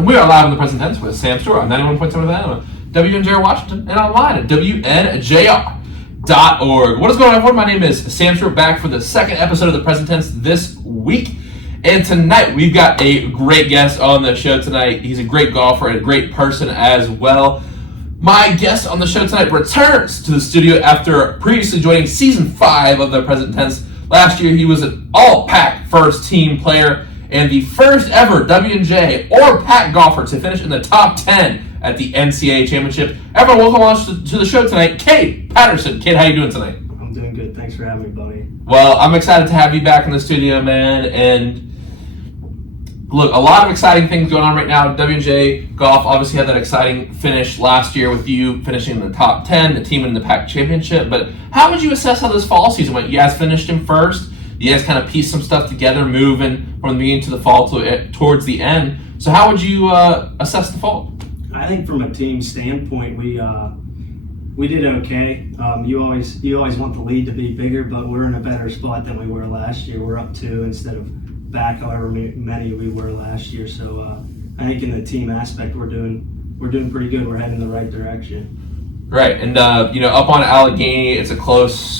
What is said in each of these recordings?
And we are live in the present tense with Sam Stewart on 91.7 FM, WNJR Washington, and online at WNJR.org. What is going on, everyone? My name is Sam Stewart, back for the second episode of the present tense this week. And tonight, we've got a great guest on the show tonight. He's a great golfer and a great person as well. My guest on the show tonight returns to the studio after previously joining Season 5 of the present tense. Last year, he was an all-PAC first-team player and the first ever WNJ or PAC golfer to finish in the top 10 at the NCAA Championship. Everyone, welcome to the show tonight, Cade Patterson. Cade, how you doing tonight? I'm doing good. Thanks for having me, buddy. Well, I'm excited to have you back in the studio, man. And look, a lot of exciting things going on right now. WNJ Golf obviously had that exciting finish last year with you finishing in the top 10, the team in the PAC Championship. But how would you assess how this fall season went? You guys finished in first. You guys kind of pieced some stuff together, moving from the beginning to the fall towards the end. So how would you assess the fall? I think from a team standpoint, we did okay. You always want the lead to be bigger, but we're in a better spot than we were last year. We're up 2 instead of back however many we were last year. So I think in the team aspect, we're doing pretty good. We're heading in the right direction. Right, and up on Allegheny, it's a close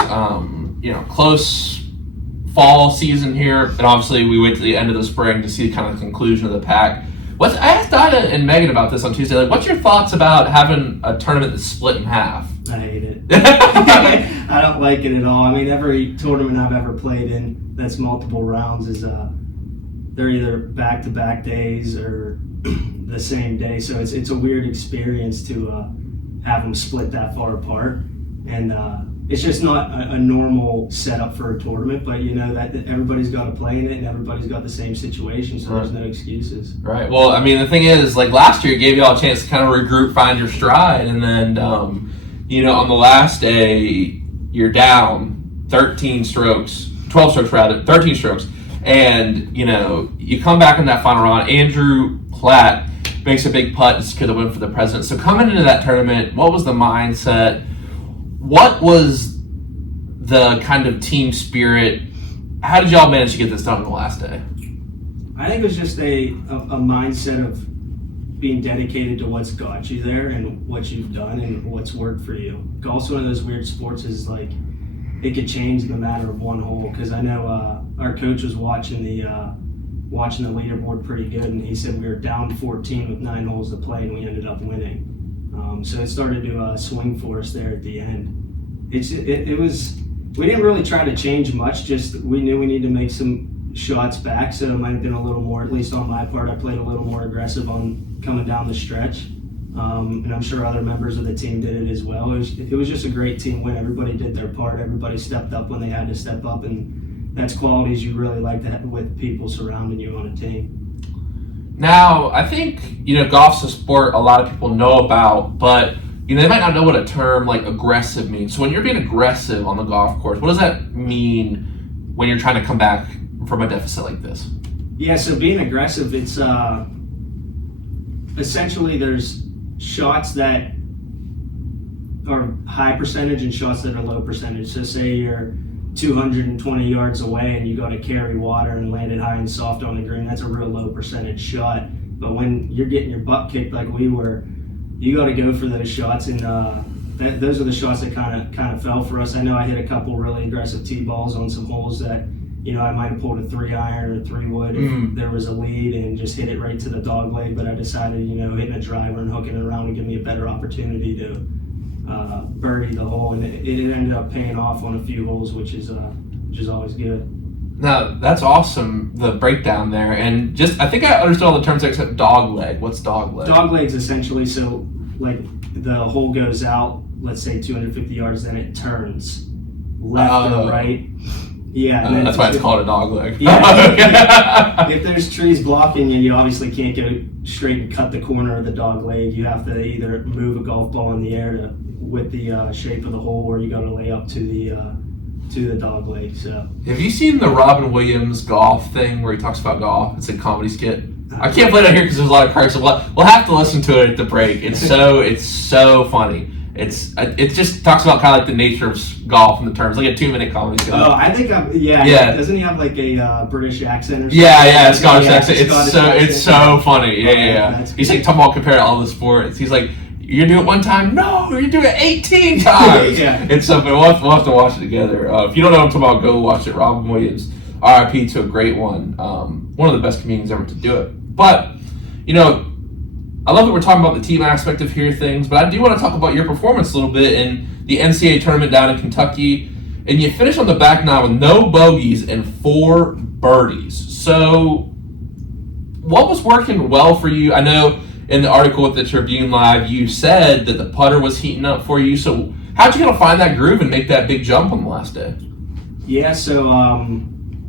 fall season here, and obviously we wait to the end of the spring to see kind of the conclusion of the PAC. I asked Dinah and Megan about this on Tuesday. Like, what's your thoughts about having a tournament that's split in half? I hate it. I don't like it at all. I mean, every tournament I've ever played in that's multiple rounds is they're either back-to-back days or the same day. So it's a weird experience to have them split that far apart, and it's just not a normal setup for a tournament, but you know that everybody's got to play in it and everybody's got the same situation, so there's no excuses. Right. Well, I mean, the thing is, like last year, it gave you all a chance to kind of regroup, find your stride, and then, on the last day, you're down 13 strokes, and, you come back in that final round. Andrew Platt makes a big putt to secure the win for the President. So coming into that tournament, what was the mindset? What was the kind of team spirit? How did y'all manage to get this done on the last day? I think it was just a mindset of being dedicated to what's got you there and what you've done and what's worked for you. Golf's one of those weird sports is like it could change in the matter of one hole, because I know our coach was watching the leaderboard pretty good, and he said we were down 14 with 9 holes to play and we ended up winning. So it started to swing for us there at the end. We didn't really try to change much, just we knew we needed to make some shots back, so it might have been a little more, at least on my part, I played a little more aggressive on coming down the stretch. And I'm sure other members of the team did it as well. It was just a great team win. Everybody did their part. Everybody stepped up when they had to step up, and that's qualities you really like to have with people surrounding you on a team. Now, I think, golf's a sport a lot of people know about, but, they might not know what a term like aggressive means. So when you're being aggressive on the golf course, what does that mean when you're trying to come back from a deficit like this? Yeah, so being aggressive, it's essentially there's shots that are high percentage and shots that are low percentage. So say you're 220 yards away and you got to carry water and land it high and soft on the green, that's a real low percentage shot. But when you're getting your butt kicked like we were, you got to go for those shots, and those are the shots that kind of fell for us. I know I hit a couple really aggressive tee balls on some holes that I might have pulled a 3-iron or 3-wood if there was a lead and just hit it right to the dog leg, but I decided hitting a driver and hooking it around would give me a better opportunity to birdie the hole, and it ended up paying off on a few holes, which is always good. Now, that's awesome, the breakdown there. And I think I understood all the terms except dog leg. What's dog leg? Dog leg's essentially, so like the hole goes out, let's say 250 yards, then it turns left or right. Yeah. That's why it's called a dog leg. Yeah. If there's trees blocking you obviously can't go straight and cut the corner of the dog leg. You have to either move a golf ball in the air with the shape of the hole, or you got to lay up to the dog leg. So, have you seen the Robin Williams golf thing where he talks about golf? It's a comedy skit. I can't play it out here because there's a lot of cars. So we'll have to listen to it at the break. It's so funny. it just talks about kind of like the nature of golf and the terms, like a 2-minute comedy show. Oh, I think yeah. Doesn't he have like a British accent or something? Yeah, Scottish accent. Scottish It's so funny. Yeah. He's like talking about comparing all the sports. He's like, "You're gonna do it one time? No, you're gonna do it 18 times." Yeah. It's so funny. We'll have to watch it together. If you don't know what I'm talking about, go watch it. Robin Williams, RIP to a great one. One of the best comedians ever to do it. But I love that we're talking about the team aspect of here things, but I do want to talk about your performance a little bit in the NCAA tournament down in Kentucky. And you finished on the back nine with no bogeys and 4 birdies. So what was working well for you? I know in the article with the Tribune Live, you said that the putter was heating up for you. So how'd you kind of find that groove and make that big jump on the last day? Yeah, so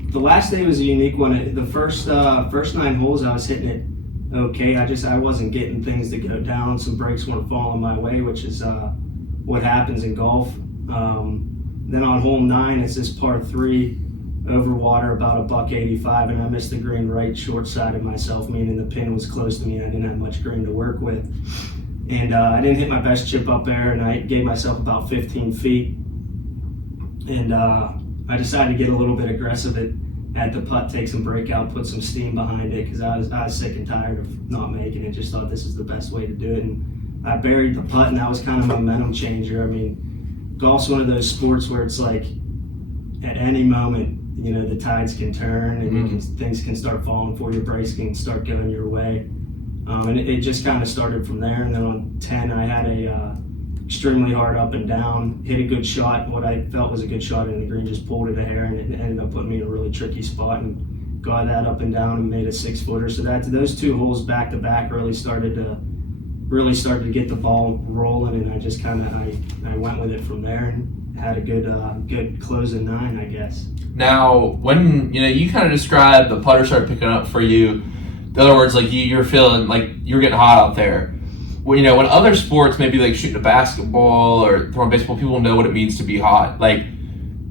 the last day was a unique one. The first 9 holes, I was hitting it okay. I wasn't getting things to go down. Some breaks weren't falling my way, which is what happens in golf. Then on hole 9, it's this par 3 over water, about $185, and I missed the green right short side of myself, meaning the pin was close to me and I didn't have much green to work with. And I didn't hit my best chip up there, and I gave myself about 15 feet. And I decided to get a little bit aggressive at the putt, take some breakout, put some steam behind it, because I was sick and tired of not making it. Just thought this is the best way to do it. And I buried the putt, and that was kind of a momentum changer. I mean, golf's one of those sports where it's like at any moment, the tides can turn and things can start falling for you, breaks can start going your way. And it just kind of started from there. And then on 10, I had a extremely hard up and down, hit a good shot, what I felt was a good shot, and the green just pulled it a hair, and it ended up putting me in a really tricky spot, and got that up and down and made a 6-footer. So those 2 holes back to back really started to get the ball rolling, and I just kind of I went with it from there and had a good closing 9, I guess. Now, when you kind of described the putter started picking up for you, in other words, like you're feeling like you're getting hot out there. When other sports, maybe like shooting a basketball or throwing baseball, people know what it means to be hot. Like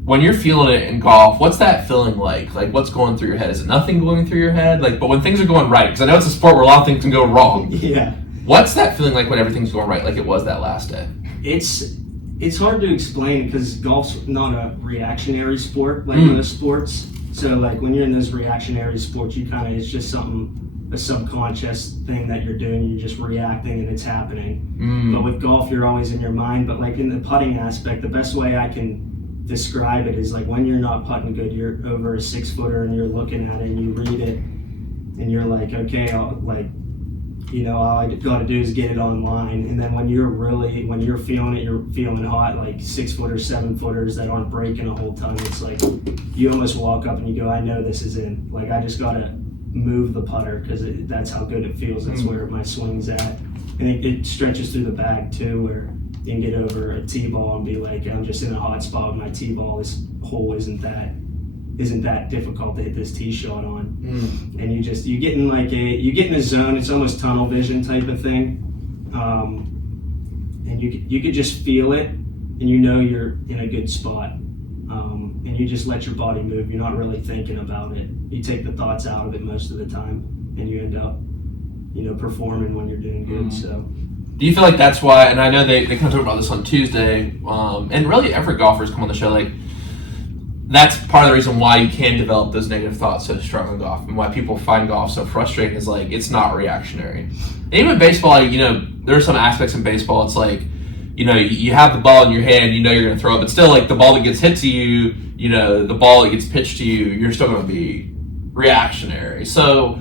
when you're feeling it in golf, what's that feeling like? Like what's going through your head? Is it nothing going through your head? Like, but when things are going right, because I know it's a sport where a lot of things can go wrong. Yeah. What's that feeling like when everything's going right, like it was that last day? It's hard to explain because golf's not a reactionary sport like most sports. So like when you're in those reactionary sports, it's just a subconscious thing that you're doing. You're just reacting and it's happening. But with golf, you're always in your mind. But like in the putting aspect, the best way I can describe it is like when you're not putting good, you're over a 6-footer and you're looking at it and you read it and you're like, okay, all I got to do is get it online. And then when you're feeling it, you're feeling hot, like 6-footers, 7-footers that aren't breaking a whole ton. It's like you almost walk up and you go, I know this is in. Like I just got to move the putter because that's how good it feels. That's where my swing's at. And it stretches through the bag too, where you can get over a tee-ball and be like, I'm just in a hot spot with my tee-ball. This hole isn't that difficult to hit this tee shot on. And you get in a zone. It's almost tunnel vision type of thing. And you could just feel it, and you're in a good spot. And you just let your body move. You're not really thinking about it. You take the thoughts out of it most of the time, and you end up, performing when you're doing good. So, do you feel like that's why? And I know they kind of talk about this on Tuesday, and really every golfer's come on the show. Like that's part of the reason why you can develop those negative thoughts so strong in golf, and why people find golf so frustrating is like it's not reactionary. And even baseball, there are some aspects in baseball. It's like you have the ball in your hand, you're going to throw it, but still, like the ball that gets hit to you, the ball that gets pitched to you, you're still going to be reactionary. So,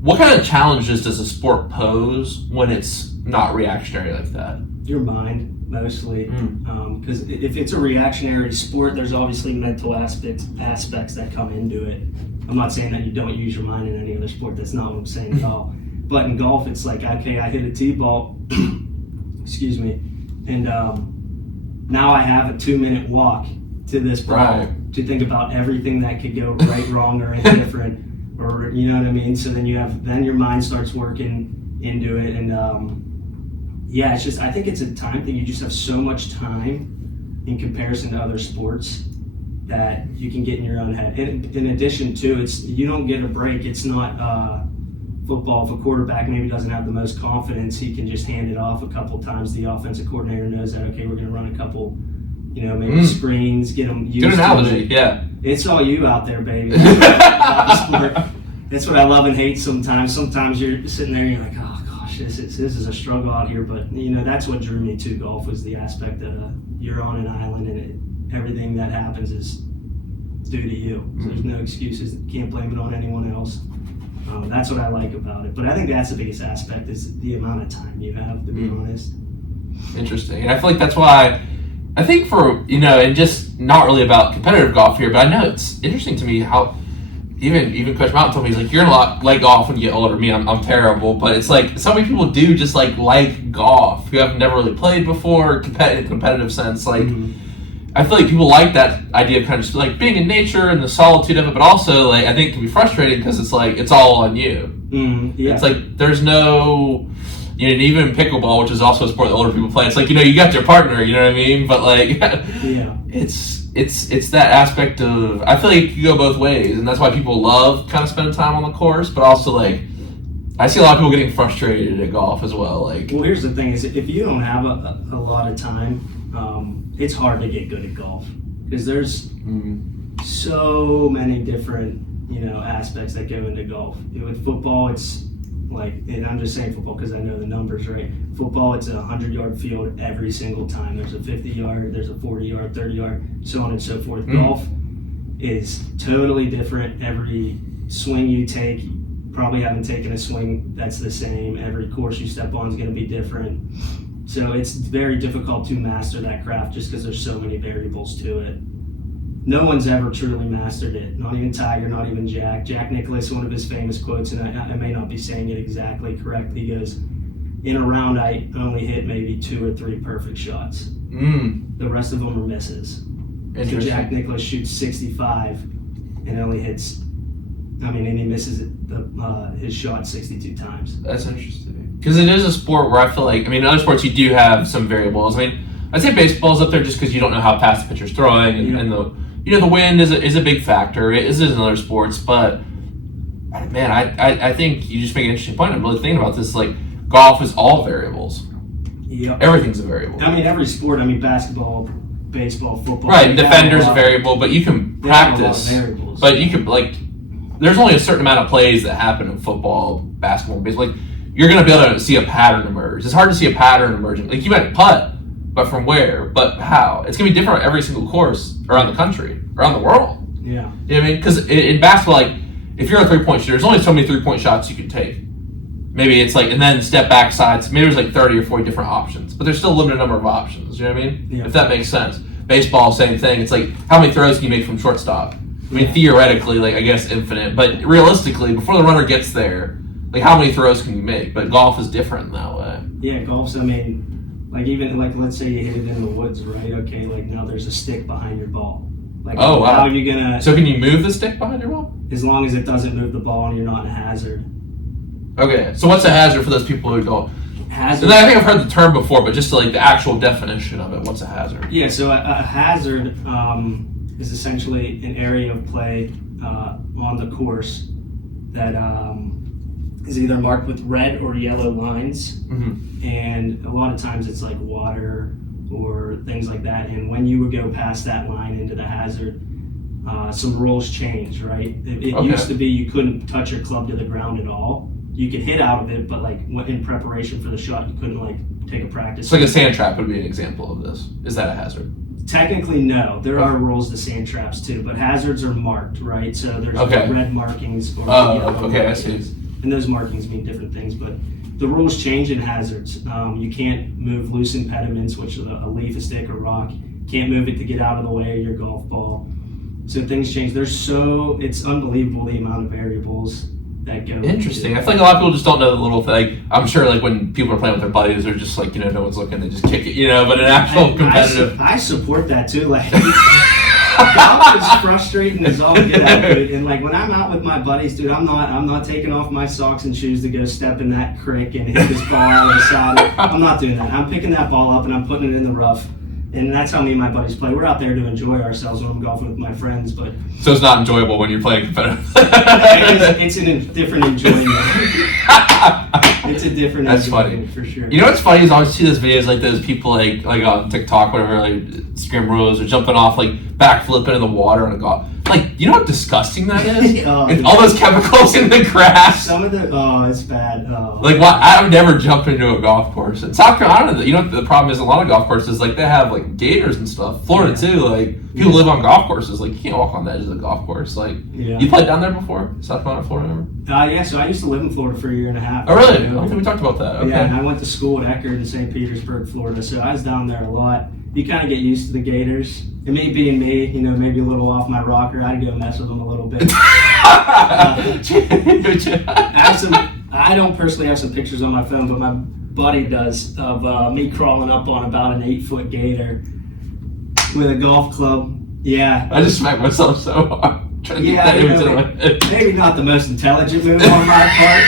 what kind of challenges does a sport pose when it's not reactionary like that? Your mind, mostly. Because if it's a reactionary sport, there's obviously mental aspects that come into it. I'm not saying that you don't use your mind in any other sport. That's not what I'm saying at all. But in golf, it's like, okay, I hit a tee ball, excuse me, and now I have a 2-minute walk to this ball to think about everything that could go right, wrong, or indifferent, or you know what I mean. So then your mind starts working into it, and it's just, I think it's a time thing. You just have so much time in comparison to other sports that you can get in your own head. And in addition to, you don't get a break. It's not football, if a quarterback maybe doesn't have the most confidence, he can just hand it off a couple times. The offensive coordinator knows that, okay, we're going to run a couple, maybe screens, get them used Good analogy, to it. yeah. It's all you out there, baby. That's what I love and hate sometimes. Sometimes you're sitting there and you're like, oh gosh, this is a struggle out here. But that's what drew me to golf, was the aspect that you're on an island and everything that happens is due to you. So there's no excuses. You can't blame it on anyone else. That's what I like about it. But I think that's the biggest aspect, is the amount of time you have, to be honest. Interesting. And I feel like that's why I think for, and just not really about competitive golf here, but I know it's interesting to me how even Coach Mountain told me, he's like, you're gonna like golf when you get older. Me, I'm terrible, but it's like so many people do just like golf who have never really played before, competitive sense. Like I feel like people like that idea of kind of just like being in nature and the solitude of it, but also like I think it can be frustrating because it's like it's all on you. Yeah. It's like there's no. And even pickleball, which is also a sport that older people play, it's like, you got your partner, you know what I mean? But like, yeah, it's that aspect of, I feel like you go both ways, and that's why people love kind of spending time on the course, but also like, I see a lot of people getting frustrated at golf as well. Like, well, here's the thing: is if you don't have a lot of time, it's hard to get good at golf because there's so many different aspects that go into golf. With football, it's like, and I'm just saying football because I know the numbers, right? Football, it's a 100-yard field every single time. There's a 50-yard, there's a 40-yard, 30-yard, so on and so forth. Golf is totally different. Every swing you take, you probably haven't taken a swing that's the same. Every course you step on is going to be different. So it's very difficult to master that craft just because there's so many variables to it. No one's ever truly mastered it. Not even Tiger, not even Jack. Jack Nicklaus, one of his famous quotes, and I may not be saying it exactly correct, he goes, in a round I only hit maybe 2 or 3 perfect shots. The rest of them are misses. So Jack Nicklaus shoots 65 and only hits, and he misses his shot 62 times. That's interesting. Because it is a sport where I feel like, in other sports you do have some variables. I'd say baseball's up there just because you don't know how fast the pitcher's throwing, and the wind is a big factor. It is in other sports, but man, I think you just make an interesting point. I'm really thinking about this. Like, golf is all variables. Yep. Everything's a variable. Every sport. Basketball, baseball, football. Right, defender's a variable, but you can practice. But you could there's only a certain amount of plays that happen in football, basketball, baseball. Like, you're gonna be able to see a pattern emerge. It's hard to see a pattern emerging. Like, you might putt. But from where? But how? It's going to be different on every single course around the country, around the world. Yeah. You know what I mean? Because in basketball, like, if you're a three-point shooter, there's only so many three-point shots you can take. Maybe it's like, and then step back sides. Maybe there's like 30 or 40 different options. But there's still a limited number of options. You know what I mean? Yeah. If that makes sense. Baseball, same thing. It's like, how many throws can you make from shortstop? Theoretically, like, I guess infinite. But realistically, before the runner gets there, like, how many throws can you make? But golf is different in that way. Yeah, golf's, let's say you hit it in the woods, right? Okay, now there's a stick behind your ball. Oh, wow. How are you gonna? So can you move the stick behind your ball? As long as it doesn't move the ball and you're not in a hazard. Okay, so what's a hazard for those people who don't? Hazard. And I think I've heard the term before, but just the actual definition of it. What's a hazard? Yeah, so a hazard is essentially an area of play on the course that is either marked with red or yellow lines, and a lot of times it's like water or things like that. And when you would go past that line into the hazard, some rules change, right? It used to be you couldn't touch your club to the ground at all. You could hit out of it, but in preparation for the shot, you couldn't take a practice. So a sand trap would be an example of this. Is that a hazard? Technically, no. There are rules to sand traps too, but hazards are marked, right? So there's red markings or yellow markings. I see. And those markings mean different things, but the rules change in hazards. You can't move loose impediments, which is a leaf, a stick, or rock. Can't move it to get out of the way of your golf ball. So things change. It's unbelievable the amount of variables that go. Interesting. I feel like a lot of people just don't know the little thing. I'm sure when people are playing with their buddies, they're just no one's looking, they just kick it, but an actual competitive. I support that too. Golf is frustrating as all get out, dude. And when I'm out with my buddies, dude, I'm not taking off my socks and shoes to go step in that creek and hit this ball out of the side. I'm not doing that. I'm picking that ball up and I'm putting it in the rough. And that's how me and my buddies play. We're out there to enjoy ourselves when I'm golfing with my friends, but So it's not enjoyable when you're playing competitive. it's a different enjoyment. It's a different That's enjoyment funny. for sure. You know what's funny is I always see those videos like those people like on TikTok, whatever, like Instagram Reels, or jumping off like backflipping in the water on a golf. Like, you know how disgusting that is? And all those chemicals in the grass. Some of it's bad. Like, why? I would never jump into a golf course. In South Carolina, you know what the problem is? A lot of golf courses, like, they have like gators and stuff. Florida too, like people live on golf courses. Like, you can't walk on the edge of the golf course. Like, you played down there before? South Carolina, Florida, remember? Yeah. So I used to live in Florida for a year and a half. Oh, really? I don't think we talked about that. Okay. Yeah, and I went to school at Eckerd in St. Petersburg, Florida. So I was down there a lot. You kind of get used to the gators. And me being me, you know, maybe a little off my rocker, I'd go mess with them a little bit. I don't personally have some pictures on my phone, but my buddy does of me crawling up on about an 8-foot gator with a golf club. Yeah. I just smacked myself so hard. Trying to get that image in my head. Maybe not the most intelligent move on my part.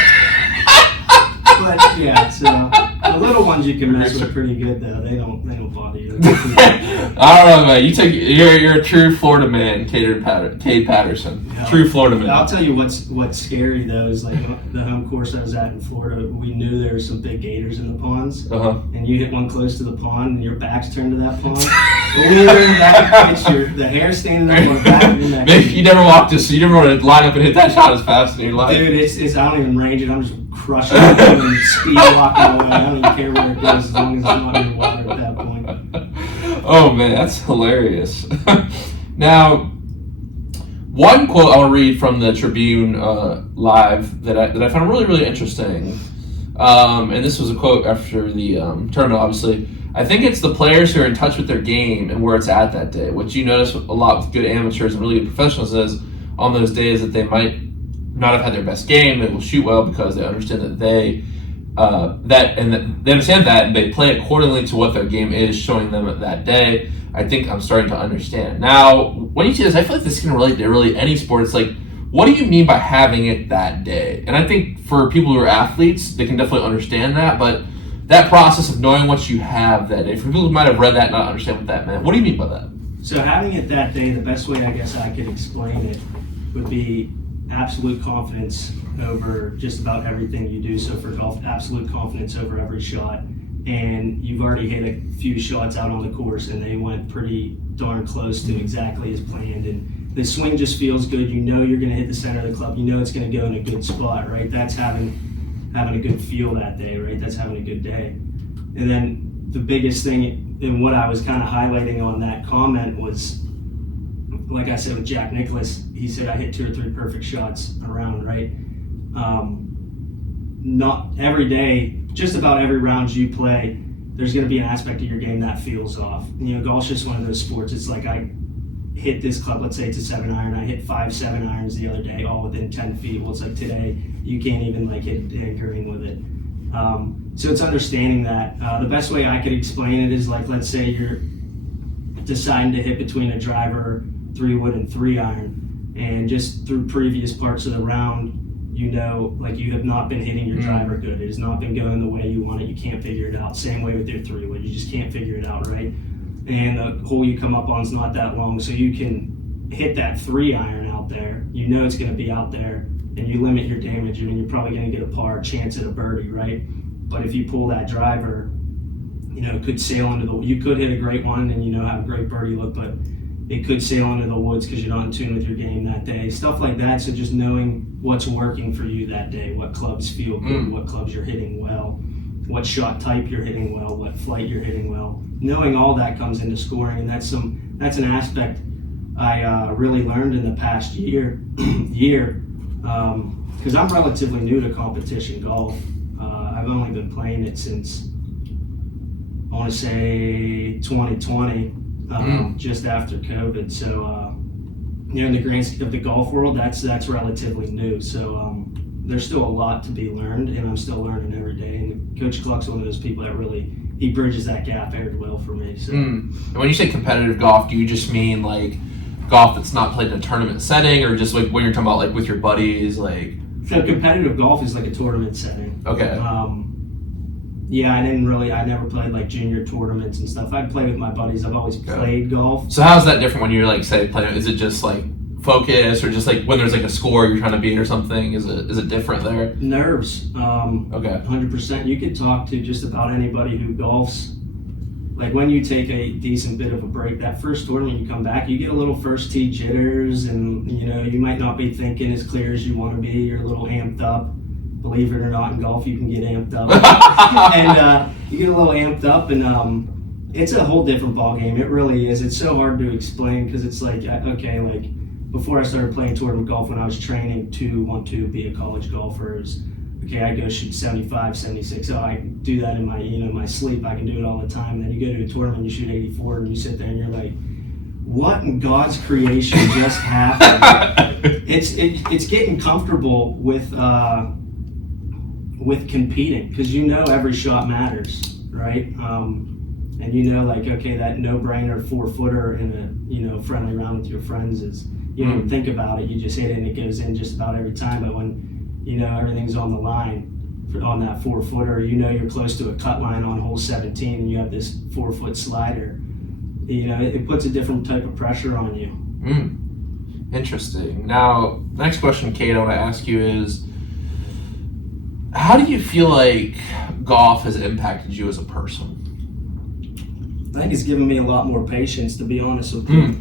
But yeah, so the little ones you can mess with pretty good though. They don't bother you. I don't know, man. You're a true Florida man, Cade Patterson. Yeah. True Florida man. I'll tell you what's scary though is like the home course I was at in Florida. We knew there were some big gators in the ponds, and you hit one close to the pond, and your back's turned to that pond. When we were in that, it's the hair standing up on the back of your neck. Maybe you never walked this, so you never want to line up and hit that shot as fast in your life. Dude, it's I don't even range it. I'm just crushing it and speed walking away. I don't even care where it goes as long as it's not in the water at that point. Oh man, that's hilarious. Now, one quote I want to read from the Tribune live that I found really, really interesting. And this was a quote after the tournament, obviously. I think it's the players who are in touch with their game and where it's at that day. What you notice a lot with good amateurs and really good professionals is on those days that they might not have had their best game, they will shoot well because they understand that they understand that and they play accordingly to what their game is showing them that day. I think I'm starting to understand. Now, when you see this, I feel like this can relate to really any sport. It's like, what do you mean by having it that day? And I think for people who are athletes, they can definitely understand that, but that process of knowing what you have that day, for people who might have read that and not understand what that meant, what do you mean by that? So having it that day, the best way I guess I could explain it would be absolute confidence over just about everything you do. So for golf, absolute confidence over every shot. And you've already hit a few shots out on the course and they went pretty darn close to exactly as planned. And the swing just feels good. You know you're going to hit the center of the club. You know it's going to go in a good spot, right? That's having a good feel that day, right? That's having a good day. And then the biggest thing and what I was kind of highlighting on that comment was, like I said with Jack Nicklaus, he said I hit 2 or 3 perfect shots around, right? Not every day, just about every round you play, there's going to be an aspect of your game that feels off. You know, golf's just one of those sports. It's like I hit this club, let's say it's a 7-iron, I hit 5 7-irons the other day, all within 10 feet. Well, it's like today, you can't even like hit a green with it. So it's understanding that. The best way I could explain it is like, let's say you're deciding to hit between a driver, 3-wood, and 3-iron, and just through previous parts of the round, you know, like you have not been hitting your driver good. It has not been going the way you want it. You can't figure it out. Same way with your 3-wood. You just can't figure it out, right? And the hole you come up on is not that long, so you can hit that 3-iron out there. You know it's going to be out there, and you limit your damage. I mean, you're probably going to get a par chance at a birdie, right? But if you pull that driver, you know, it could sail into the. You could hit a great one and have a great birdie look, but it could sail into the woods because you're not in tune with your game that day. Stuff like that. So just knowing what's working for you that day, what clubs feel good, what clubs you're hitting well, what shot type you're hitting well, what flight you're hitting well. Knowing all that comes into scoring, and that's an aspect I really learned in the past year, because I'm relatively new to competition golf. I've only been playing it since I want to say 2020. Just after COVID. So, in the grand scheme of the golf world, that's relatively new. So there's still a lot to be learned, and I'm still learning every day. And Coach Cluck's one of those people that really, he bridges that gap very well for me. So. And when you say competitive golf, do you just mean like golf that's not played in a tournament setting, or just like when you're talking about like with your buddies, like? So competitive golf is like a tournament setting. Okay. Yeah, I never played like junior tournaments and stuff. I'd play with my buddies. I've always played golf. So how's that different when you're like, say, playing? Is it just like focus, or just like when there's like a score you're trying to beat or something? Is it different there? Nerves. Okay. 100%. You could talk to just about anybody who golfs. Like when you take a decent bit of a break, that first tournament you come back, you get a little first tee jitters, and you might not be thinking as clear as you want to be. You're a little amped up. Believe it or not, in golf you can get amped up, and you get a little amped up, and it's a whole different ball game. It really is. It's so hard to explain because it's like, okay, like before I started playing tournament golf, when I was training to want to be a college golfer, I go shoot 75, 76. So I do that in my sleep. I can do it all the time. And then you go to a tournament, you shoot 84, and you sit there and you're like, what in God's creation just happened? It's getting comfortable with competing, because every shot matters, right? And like, okay, that no-brainer 4-footer in a friendly round with your friends is, you don't even think about it, you just hit it and it goes in just about every time. But when everything's on the line on that 4-footer, you're close to a cut line on hole 17, and you have this 4-foot slider, it puts a different type of pressure on you. Interesting. Now, the next question, Cade, I want to ask you is, how do you feel like golf has impacted you as a person? I think it's given me a lot more patience, to be honest with you.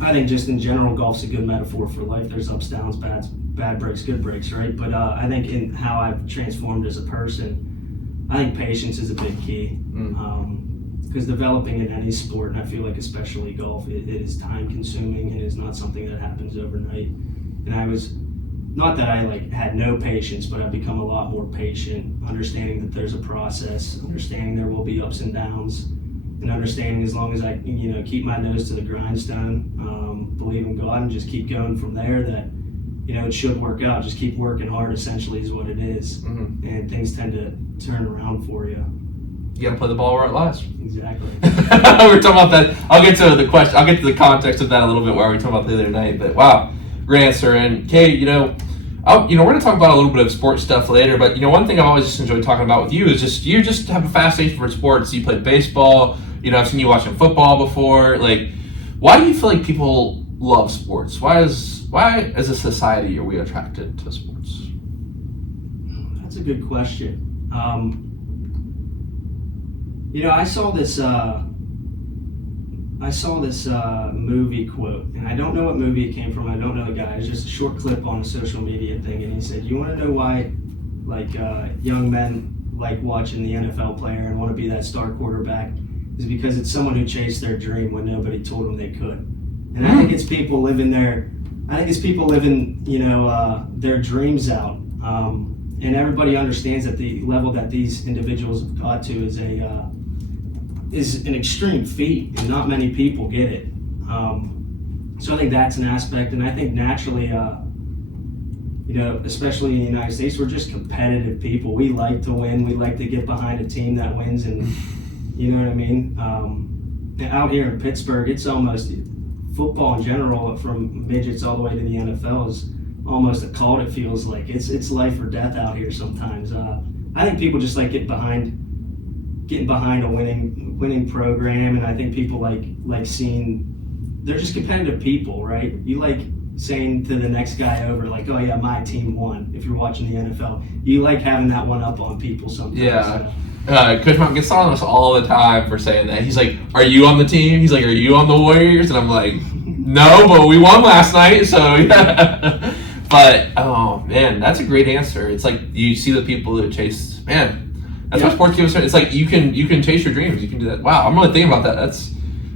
I think just in general, golf's a good metaphor for life. There's ups, downs, bad breaks, good breaks, right? But I think in how I've transformed as a person, I think patience is a big key. Because developing in any sport, and I feel like especially golf, it is time consuming, and it's not something that happens overnight. And I was, not that I had no patience, but I've become a lot more patient, understanding that there's a process, understanding there will be ups and downs, and understanding as long as I keep my nose to the grindstone, believe in God, and just keep going from there, that it should work out. Just keep working hard, essentially, is what it is. And things tend to turn around for you. You gotta play the ball where it lies. Exactly. We're talking about that. I'll get to the question. I'll get to the context of that a little bit, where we talked about the other night. But wow, great answer. And Cade, we're gonna talk about a little bit of sports stuff later. But one thing I've always just enjoyed talking about with you is you just have a fascination for sports. You played baseball. I've seen you watching football before. Like, why do you feel like people love sports? Why as a society are we attracted to sports? That's a good question. I saw this movie quote, and I don't know what movie it came from. I don't know the guy. It's just a short clip on a social media thing, and he said, "You want to know why, young men like watching the NFL player and want to be that star quarterback? Is because it's someone who chased their dream when nobody told them they could." And I think it's people living their dreams out. And everybody understands that the level that these individuals have got to is an extreme feat, and not many people get it. So I think that's an aspect, and I think naturally, especially in the United States, we're just competitive people. We like to win. We like to get behind a team that wins, and you know what I mean? And out here in Pittsburgh, it's almost, football in general, from midgets all the way to the NFL, is almost a cult. It feels like it's life or death out here sometimes. I think people just like getting behind a winning program, and I think people like seeing, they're just competitive people, right? You like saying to the next guy over, like, "Oh yeah, my team won." If you're watching the NFL, you like having that one up on people sometimes. Yeah. Coach Mount gets on us all the time for saying that. He's like, "Are you on the team?" He's like, "Are you on the Warriors?" And I'm like, "No, but we won last night, so yeah." But oh man, that's a great answer. It's like you see the people who chase. Man, that's what sports gives us. It's like you can chase your dreams. You can do that. Wow, I'm really thinking about that.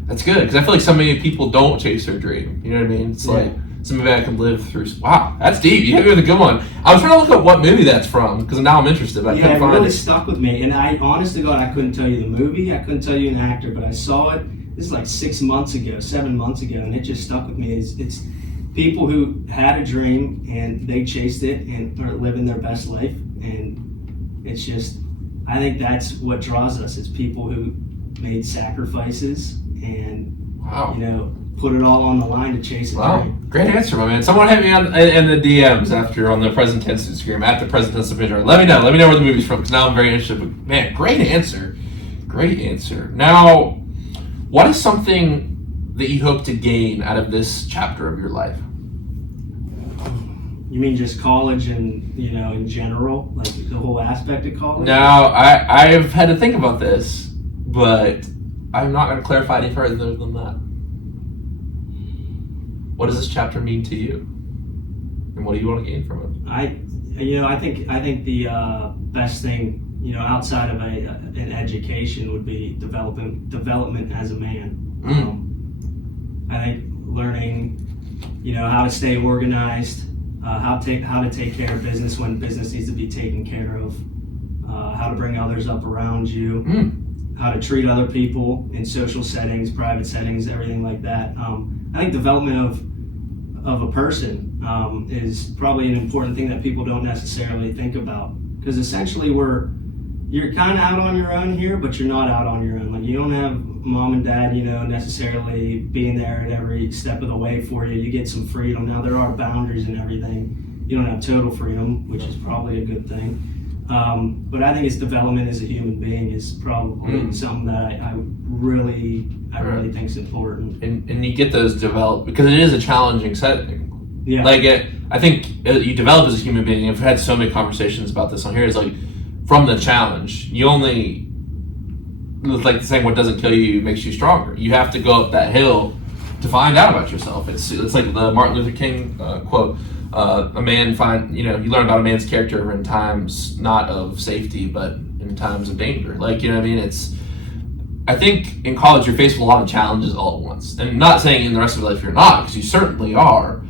That's good, because I feel like so many people don't chase their dream. You know what I mean? It's like somebody I can live through. Wow, that's deep. You hit me with a good one. I was trying to look up what movie that's from, because now I'm interested. But I couldn't find it. Really stuck with me. And I, honest to God, I couldn't tell you the movie. I couldn't tell you an actor, but I saw it. This is like 7 months ago, and it just stuck with me. It's people who had a dream and they chased it and are living their best life, and it's just, I think that's what draws us. It's people who made sacrifices and put it all on the line to chase a Wow, dream. great answer, my man. Someone hit me in the DMs after on the Present Tense Instagram at the Present Tense Dubjay. Let me know where the movie's from because now I'm very interested. But man, great answer. Now, what is something that you hope to gain out of this chapter of your life? You mean just college and, in general? Like the whole aspect of college? Now, I've had to think about this, but I'm not going to clarify any further than that. What does this chapter mean to you? And what do you want to gain from it? I think the best thing, outside of an education would be development as a man. I think learning, how to stay organized, how to take care of business when business needs to be taken care of, how to bring others up around you, how to treat other people in social settings, private settings, everything like that. I think development of a person is probably an important thing that people don't necessarily think about, because essentially you're kind of out on your own here, but you're not out on your own. Like, you don't have mom and dad, necessarily being there at every step of the way for you. You get some freedom. Now, there are boundaries and everything. You don't have total freedom, which is probably a good thing. But I think its development as a human being is probably something that I really think is important. And you get those developed because it is a challenging setting. Yeah. Like, I think you develop as a human being. I've had so many conversations about this on here. It's like, from the challenge, you only, it's like saying what doesn't kill you makes you stronger. You have to go up that hill to find out about yourself. It's like the Martin Luther King quote. You learn about a man's character in times not of safety, but in times of danger. Like, you know what I mean? I think in college you're faced with a lot of challenges all at once. And not saying in the rest of your life you're not, because you certainly are.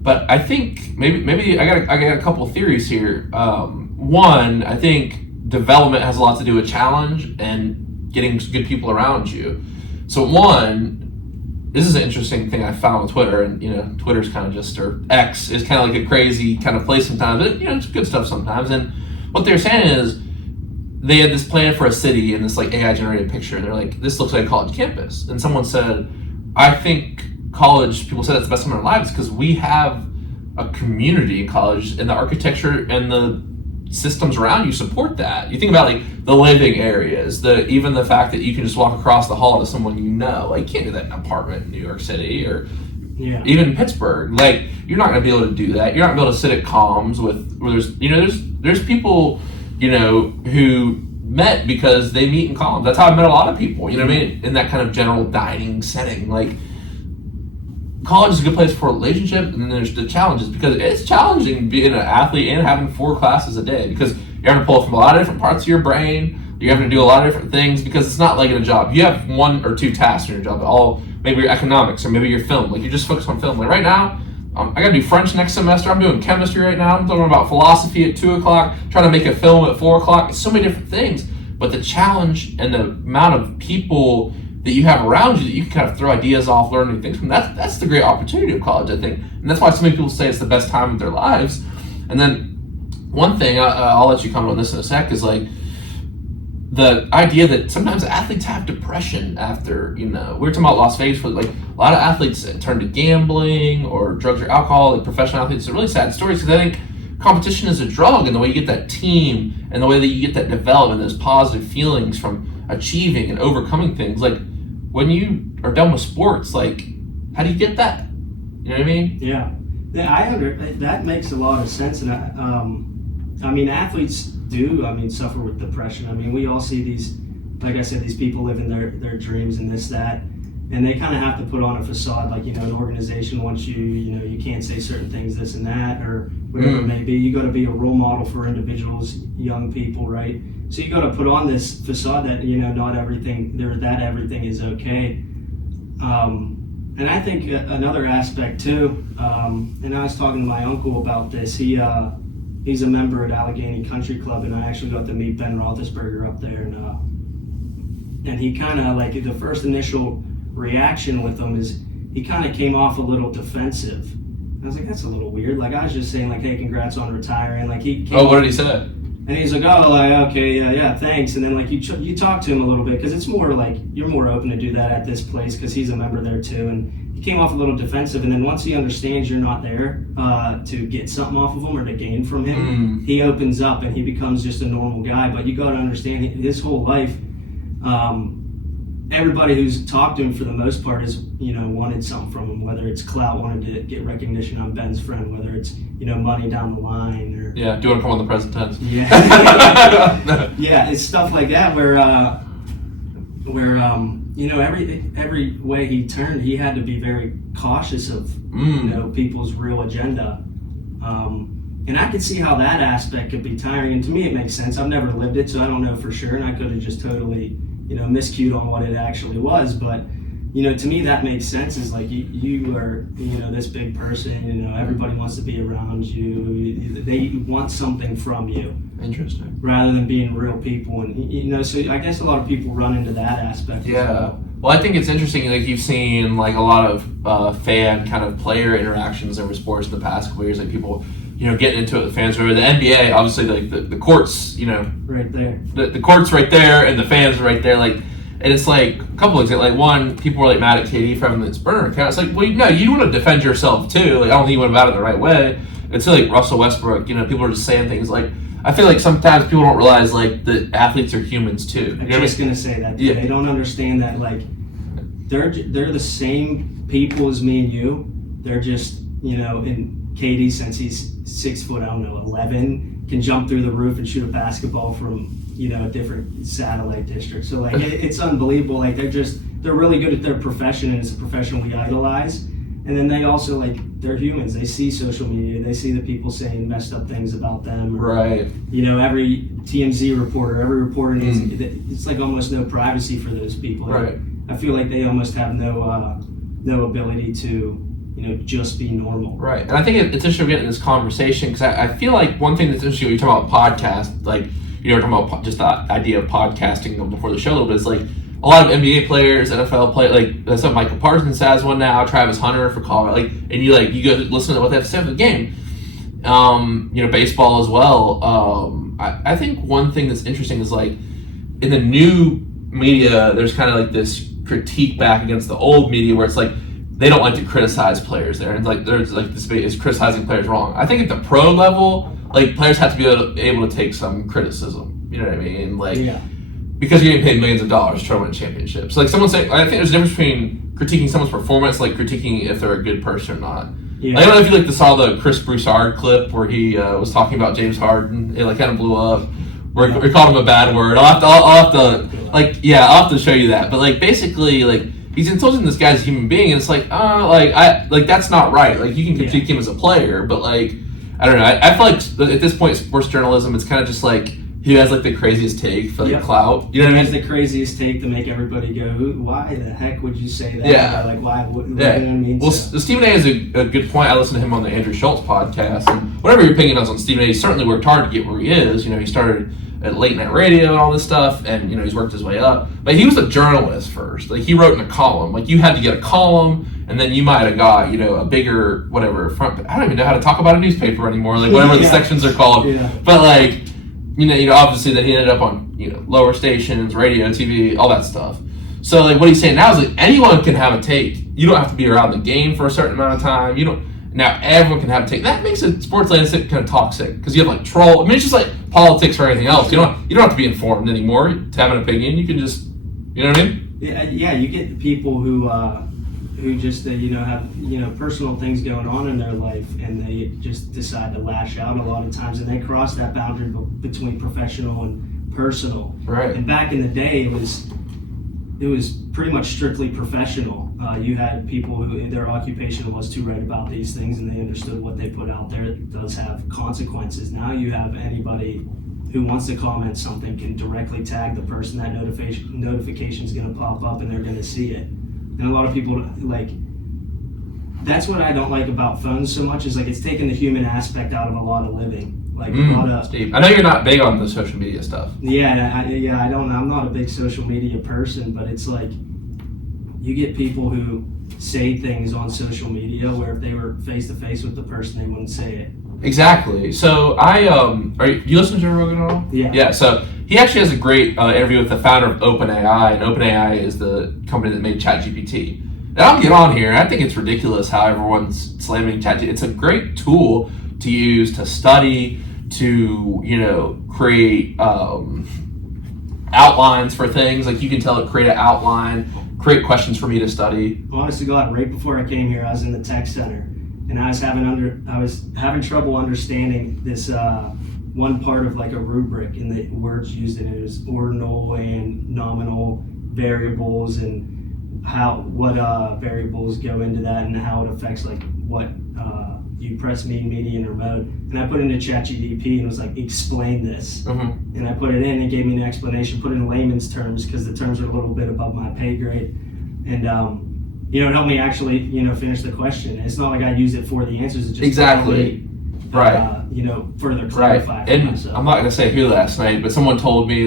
But I think maybe I got a couple of theories here. One, I think development has a lot to do with challenge and getting good people around you. So one, this is an interesting thing I found on Twitter, and Twitter's kind of just, or X is kind of like a crazy kind of place sometimes. It's good stuff sometimes. And what they're saying is they had this plan for a city and this like AI generated picture, and they're like, this looks like a college campus. And someone said, I think college, people say that's the best time in our lives because we have a community in college, and the architecture and the systems around you support that. You think about like the living areas, even the fact that you can just walk across the hall to someone you know. Like, you can't do that in an apartment in New York City or even Pittsburgh. Like, you're not going to be able to do that. You're not going to be able to sit at comms where there's people who met because they meet in comms. That's how I met a lot of people. You know what I mean? In that kind of general dining setting, like. College is a good place for a relationship, and then there's the challenges, because it's challenging being an athlete and having 4 classes a day, because you're having to pull from a lot of different parts of your brain. You're having to do a lot of different things, because it's not like in a job. You have 1 or 2 tasks in your job, maybe your economics or maybe your film. Like, you're just focused on film. Like right now, I got to do French next semester. I'm doing chemistry right now. I'm talking about philosophy at 2 o'clock, trying to make a film at 4 o'clock. It's so many different things, but the challenge and the amount of people that you have around you that you can kind of throw ideas off, learn new things from. That's the great opportunity of college, I think. And that's why so many people say it's the best time of their lives. And then one thing, I'll let you comment on this in a sec, is like the idea that sometimes athletes have depression after, we were talking about Las Vegas, where like a lot of athletes turn to gambling or drugs or alcohol, like professional athletes. Are really sad stories, because I think competition is a drug, and the way you get that team and the way that you get that development, those positive feelings from achieving and overcoming things, like when you are done with sports, like, how do you get that? You know what I mean? Yeah, that makes a lot of sense. And athletes do, suffer with depression. We all see these, like I said, these people living their dreams and this, that, and they kind of have to put on a facade, like, an organization wants you can't say certain things, this and that, or whatever it may be. You got to be a role model for individuals, young people, right? So you got to put on this facade that, not everything, that everything is okay. And I think another aspect too, and I was talking to my uncle about this. He's a member at Allegheny Country Club, and I actually got to meet Ben Roethlisberger up there, and he kind of, like, the first initial reaction with him is he kind of came off a little defensive. I was like, that's a little weird. Like, I was just saying, like, hey, congrats on retiring. Like, he came what did he say? And he's like, oh, like, okay, yeah, thanks. And then like you talk to him a little bit because it's more like you're more open to do that at this place because he's a member there too. And he came off a little defensive. And then once he understands you're not there to get something off of him or to gain from him, he opens up and he becomes just a normal guy. But you got to understand his whole life. Everybody who's talked to him for the most part has, wanted something from him, whether it's clout, wanted to get recognition on Ben's friend, whether it's, money down the line or... Yeah, do you want to come on the present tense? Yeah. Yeah, it's stuff like that where every way he turned, he had to be very cautious of, people's real agenda. And I could see how that aspect could be tiring. And to me, it makes sense. I've never lived it, so I don't know for sure. And I could have just totally... miscued on what it actually was, but to me that makes sense. Is like you are this big person, everybody wants to be around you, they want something from you. Interesting. Rather than being real people, and so I guess a lot of people run into that aspect. Yeah. Well, I think it's interesting. Like you've seen like a lot of fan kind of player interactions over sports in the past couple years, like people. Getting into it with fans. Or the NBA, obviously, like the courts, right there. The court's right there, and the fans are right there. Like, and it's like a couple of examples. Like one, people were like mad at KD for having this burner account. It's like, well, no, you want to defend yourself too. Like, I don't think you went about it the right way. It's like Russell Westbrook. People are just saying things like. I feel like sometimes people don't realize like the athletes are humans too. I'm just gonna say that. Yeah. They don't understand that like they're the same people as me and you. They're just in. KD, since he's 6 foot, 11, can jump through the roof and shoot a basketball from, a different satellite district. So like, it's unbelievable. Like they're really good at their profession, and it's a profession we idolize. And then they also they're humans. They see social media. They see the people saying messed up things about them. Right. Every TMZ reporter, every reporter needs, it's like almost no privacy for those people. Right. I feel like they almost have no ability to, just be normal. Right. And I think it's interesting we're getting this conversation because I feel like one thing that's interesting when you talk about podcasts, like, we're talking about just the idea of podcasting before the show a little bit, is like a lot of NBA players, NFL players, like that's what Michael Parsons has one now, Travis Hunter for Colorado, and you go listen to what they have to say for the game. Baseball as well. I think one thing that's interesting is like in the new media, there's kind of like this critique back against the old media where it's like, they don't like to criticize players there, and like there's like this debate is criticizing players wrong. I think at the pro level, like players have to be able to take some criticism. You know what I mean? Like, because you're getting paid millions of dollars to try to win championships. Like someone saying, I think there's a difference between critiquing someone's performance, like critiquing if they're a good person or not. Yeah. I don't know if you saw the Chris Broussard clip where he was talking about James Harden. It kind of blew up. Where he called him a bad word. I'll have to show you that. But basically he's insulting this guy as a human being, and it's that's not right. Like you can critique him as a player, but I don't know. I feel like at this point, sports journalism, it's kind of just like who has the craziest take for clout. You know what I mean? Has the craziest take to make everybody go, why the heck would you say that? Yeah. Why? You know what I mean? Well, Stephen A. has a good point. I listened to him on the Andrew Schultz podcast, and whatever your opinion is on Stephen A., he certainly worked hard to get where he is. He started at late night radio and all this stuff, and he's worked his way up. But he was a journalist first. He wrote in a column. You had to get a column, and then you might have got a bigger whatever front. I don't even know how to talk about a newspaper anymore. Whatever the sections are called. Yeah. But obviously then he ended up on lower stations, radio, TV, all that stuff. So what he's saying now is anyone can have a take. You don't have to be around the game for a certain amount of time. Now everyone can have a take. That makes a sports landscape kind of toxic because you have troll. I mean, it's just like politics or anything else. You don't have to be informed anymore to have an opinion. You can just, you know what I mean? Yeah. You get people who just have personal things going on in their life, and they just decide to lash out a lot of times, and they cross that boundary between professional and personal. Right. And back in the day, it was pretty much strictly professional. You had people who their occupation was to write about these things, and they understood what they put out there does have consequences. Now you have anybody who wants to comment something can directly tag the person. That notification is going to pop up, and they're going to see it. And a lot of people that's what I don't like about phones so much is it's taken the human aspect out of a lot of living. A lot of. Steve, I know you're not big on the social media stuff. I don't. I'm not a big social media person, but it's you get people who say things on social media where if they were face to face with the person, they wouldn't say it. Exactly. So you listen to Joe Rogan at all? Yeah. Yeah. So he actually has a great interview with the founder of OpenAI, and OpenAI is the company that made ChatGPT. And I'll get on here. I think it's ridiculous how everyone's slamming ChatGPT. It's a great tool to use to study, to create outlines for things. Like you can tell it create an outline, create questions for me to study. Honest to God, right before I came here, I was in the tech center, and I was having trouble understanding this one part of like a rubric, and the words used in it was ordinal and nominal variables, and what variables go into that, and how it affects like what you press mean, median, or mode. And I put it into ChatGPT and it was like, explain this. Mm-hmm. And I put it in and it gave me an explanation, put it in layman's terms because the terms are a little bit above my pay grade. And it helped me actually finish the question. It's not like I use it for the answers. It's just exactly right. Further clarify. Right. And myself. I'm not gonna say who last night, but someone told me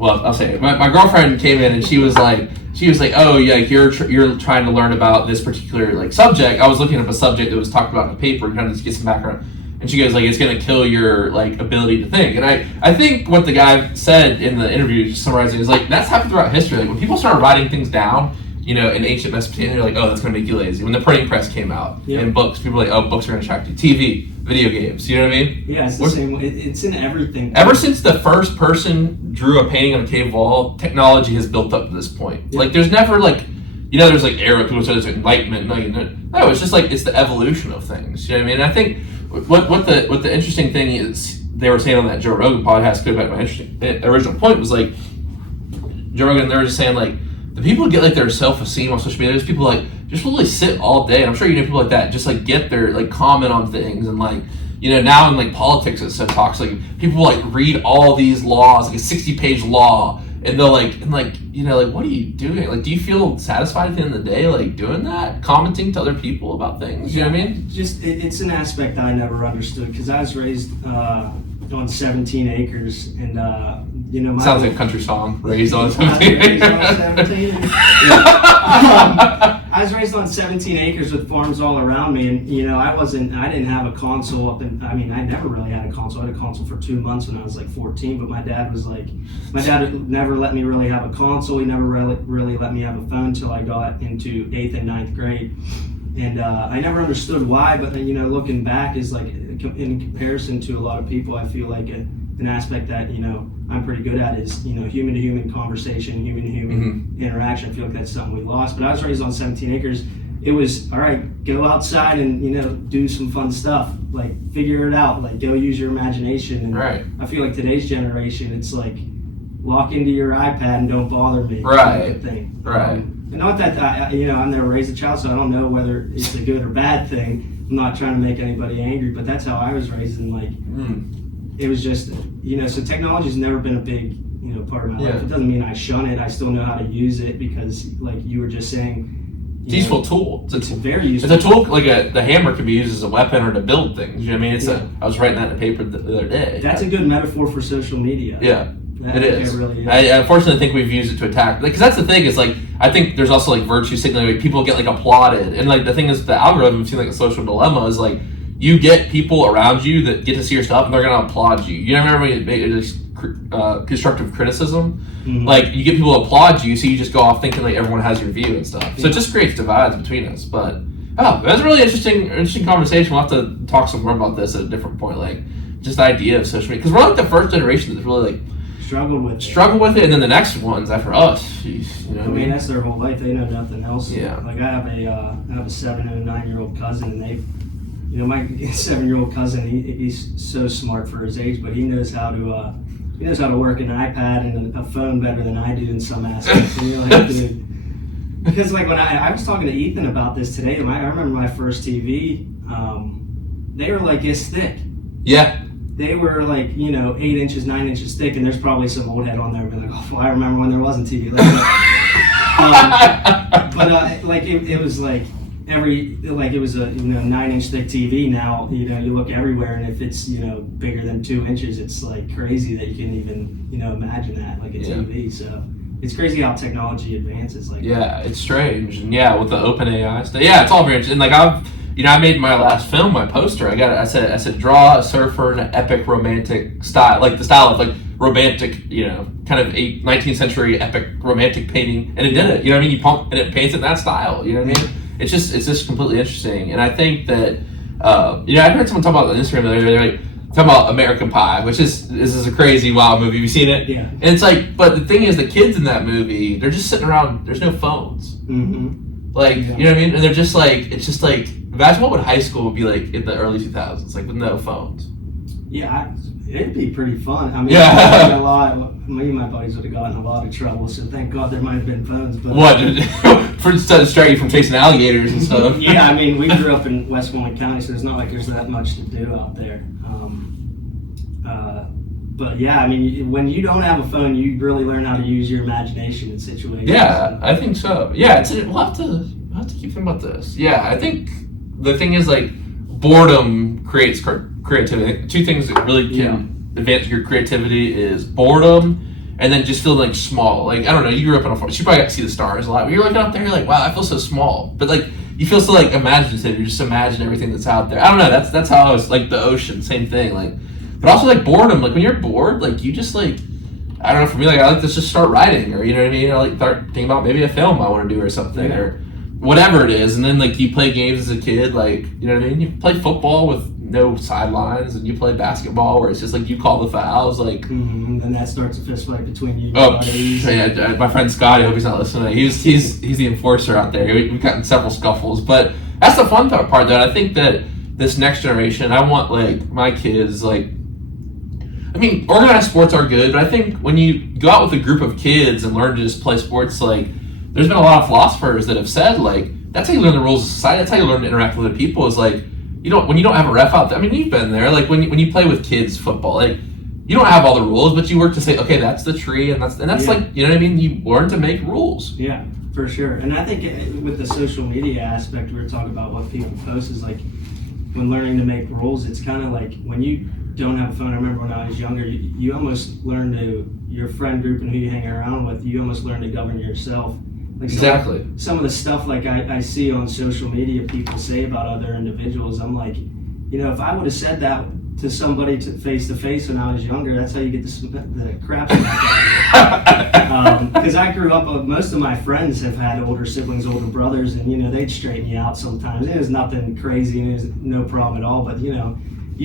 I'll say it. My girlfriend came in and she was like, oh yeah, you're trying to learn about this particular like subject. I was looking up a subject that was talked about in the paper and trying to get some background. And she goes like, it's gonna kill your like ability to think. And I think what the guy said in the interview, just summarizing, is like that's happened throughout history. Like when people started writing things down, in ancient Mesopotamia, they're like, oh, that's gonna make you lazy. When the printing press came out and books, people were like, oh, books are gonna attract you. TV, video games, you know what I mean? Yeah, it's the same way. It's in everything. Ever since the first person drew a painting on a cave wall, technology has built up to this point. Like, there's never like, there's like era, people say there's enlightenment. No, it's just like, it's the evolution of things. You know what I mean? And I think what the interesting thing is, they were saying on that Joe Rogan podcast, go back to my original point, was like, Joe Rogan, they were just saying like, the people who get like their self-esteem on social media, there's people like just literally sit all day, and I'm sure you know people like that, just like get their like comment on things, and like now in like politics it's so toxic. People like read all these laws, like a 60-page law, and they'll like what are you doing? Like, do you feel satisfied at the end of the day like doing that, commenting to other people about things? You know what I mean? Just it's an aspect I never understood because I was raised on 17 acres, and my sounds like a country song. Raised on 17 acres. I was raised on 17 acres with farms all around me, and I didn't have a console I never really had a console. I had a console for 2 months when I was like 14, but my dad never let me really have a console. He never really let me have a phone until I got into 8th and 9th grade. And I never understood why, but looking back is like, in comparison to a lot of people, I feel like an aspect that I'm pretty good at is human to human conversation, human to human interaction. I feel like that's something we lost. But I was raised on 17 acres. It was all right. Go outside and do some fun stuff. Like figure it out. Like go use your imagination. And right. I feel like today's generation, it's like lock into your iPad and don't bother me. Right. Kind of thing. Right. And not that I've never raised a child, so I don't know whether it's a good or bad thing. I'm not trying to make anybody angry, but that's how I was raised, and like it was just so technology's never been a big part of my life. It doesn't mean I shun it. I still know how to use it because, like you were just saying, it's a useful tool. It's very useful. It's a tool. Like the hammer can be used as a weapon or to build things. You know what I mean? I was writing that in a paper the other day. That's a good metaphor for social media. Yeah. It is. It really is. I unfortunately think we've used it to attack, because that's the thing. Is like I think there's also like virtue signaling. Like, people get like applauded, and like the thing is, the algorithm seems like a social dilemma. Is like you get people around you that get to see your stuff, and they're gonna applaud you. You remember when you make this constructive criticism? Mm-hmm. Like you get people to applaud you, so you just go off thinking like everyone has your view and stuff. So it just creates divides between us. But that's a really interesting conversation. We'll have to talk some more about this at a different point. Like just the idea of social media, because we're like the first generation that's really like struggle with it, and then the next ones after us. Jeez, I mean, that's their whole life. They know nothing else. Yeah. Like I have a 7 and a 9-year-old cousin, and my 7-year-old cousin. He's so smart for his age, but he knows how to work an iPad and a phone better than I do in some aspects. Because like when I was talking to Ethan about this today, I remember my first TV. They were like this thick. Yeah. They were like, 8 inches, 9 inches thick, and there's probably some old head on there being like, oh, well, I remember when there wasn't TV. It was like it was a 9-inch thick TV. Now you look everywhere, and if it's bigger than 2 inches, it's like crazy that you can even imagine that like a TV. So it's crazy how technology advances. Like it's strange, and with the OpenAI stuff, it's all very interesting. Like I made my last film, my poster. I said draw a surfer in an epic romantic style, like the style of like romantic, kind of 19th century epic romantic painting, and it did it. You know what I mean? And it paints in that style. You know what I mean? It's just completely interesting, and I think that I heard someone talk about on Instagram the other day, like, talking about American Pie, which this is a crazy wild movie. Have you seen it? Yeah. And it's like, but the thing is, the kids in that movie, they're just sitting around. There's no phones. Mm-hmm. Like, you know what I mean? And they're just like, it's just like, imagine what would high school be like in the early 2000s, like with no phones. Yeah, it'd be pretty fun. I mean, me and my buddies would have gotten in a lot of trouble, so thank God there might have been phones. But for to distract you from chasing alligators and stuff. Yeah, I mean, we grew up in Westmoreland County, so it's not like there's that much to do out there. But yeah, I mean, when you don't have a phone, you really learn how to use your imagination in situations. Yeah, I think so. Yeah, we'll have to keep thinking about this. Yeah, I think the thing is, like, boredom creates creativity. Two things that really can advance your creativity is boredom and then just feeling like small. Like, I don't know, you grew up on a farm, so you probably got to see the stars a lot. When you're looking out there, you're like, wow, I feel so small. But like, you feel so like imaginative. You just imagine everything that's out there. I don't know. That's how I was, like, the ocean, same thing. Like, but also like boredom. Like when you're bored, like you just like, I don't know. For me, like I like to just start writing, or you know what I mean. I like start thinking about maybe a film I want to do or something, or whatever it is. And then like you play games as a kid, like you know what I mean. You play football with no sidelines, and you play basketball where it's just like you call the fouls, like. Mm-hmm. And that starts a fist fight between you. Yeah, my friend Scotty. I hope he's not listening. He's the enforcer out there. We've gotten several scuffles, but that's the fun part. Though I think that this next generation, I want like my kids like. I mean, organized sports are good, but I think when you go out with a group of kids and learn to just play sports, like, there's been a lot of philosophers that have said, like, that's how you learn the rules of society, that's how you learn to interact with other people, is like, when you don't have a ref out there, I mean, you've been there, like, when you play with kids football, like, you don't have all the rules, but you work to say, okay, that's the tree, and that's like, you know what I mean, you learn to make rules. Yeah, for sure. And I think with the social media aspect, we were talking about what people post is like, when learning to make rules, it's kind of like, when you don't have a phone. I remember when I was younger, you almost learn to, your friend group and who you hang around with, you almost learn to govern yourself. Like exactly. Some of the stuff like I see on social media people say about other individuals, I'm like, if I would have said that to somebody face to face when I was younger, that's how you get the crap because I grew up, most of my friends have had older siblings, older brothers, and they'd straighten you out sometimes. It was nothing crazy, and it was no problem at all, but you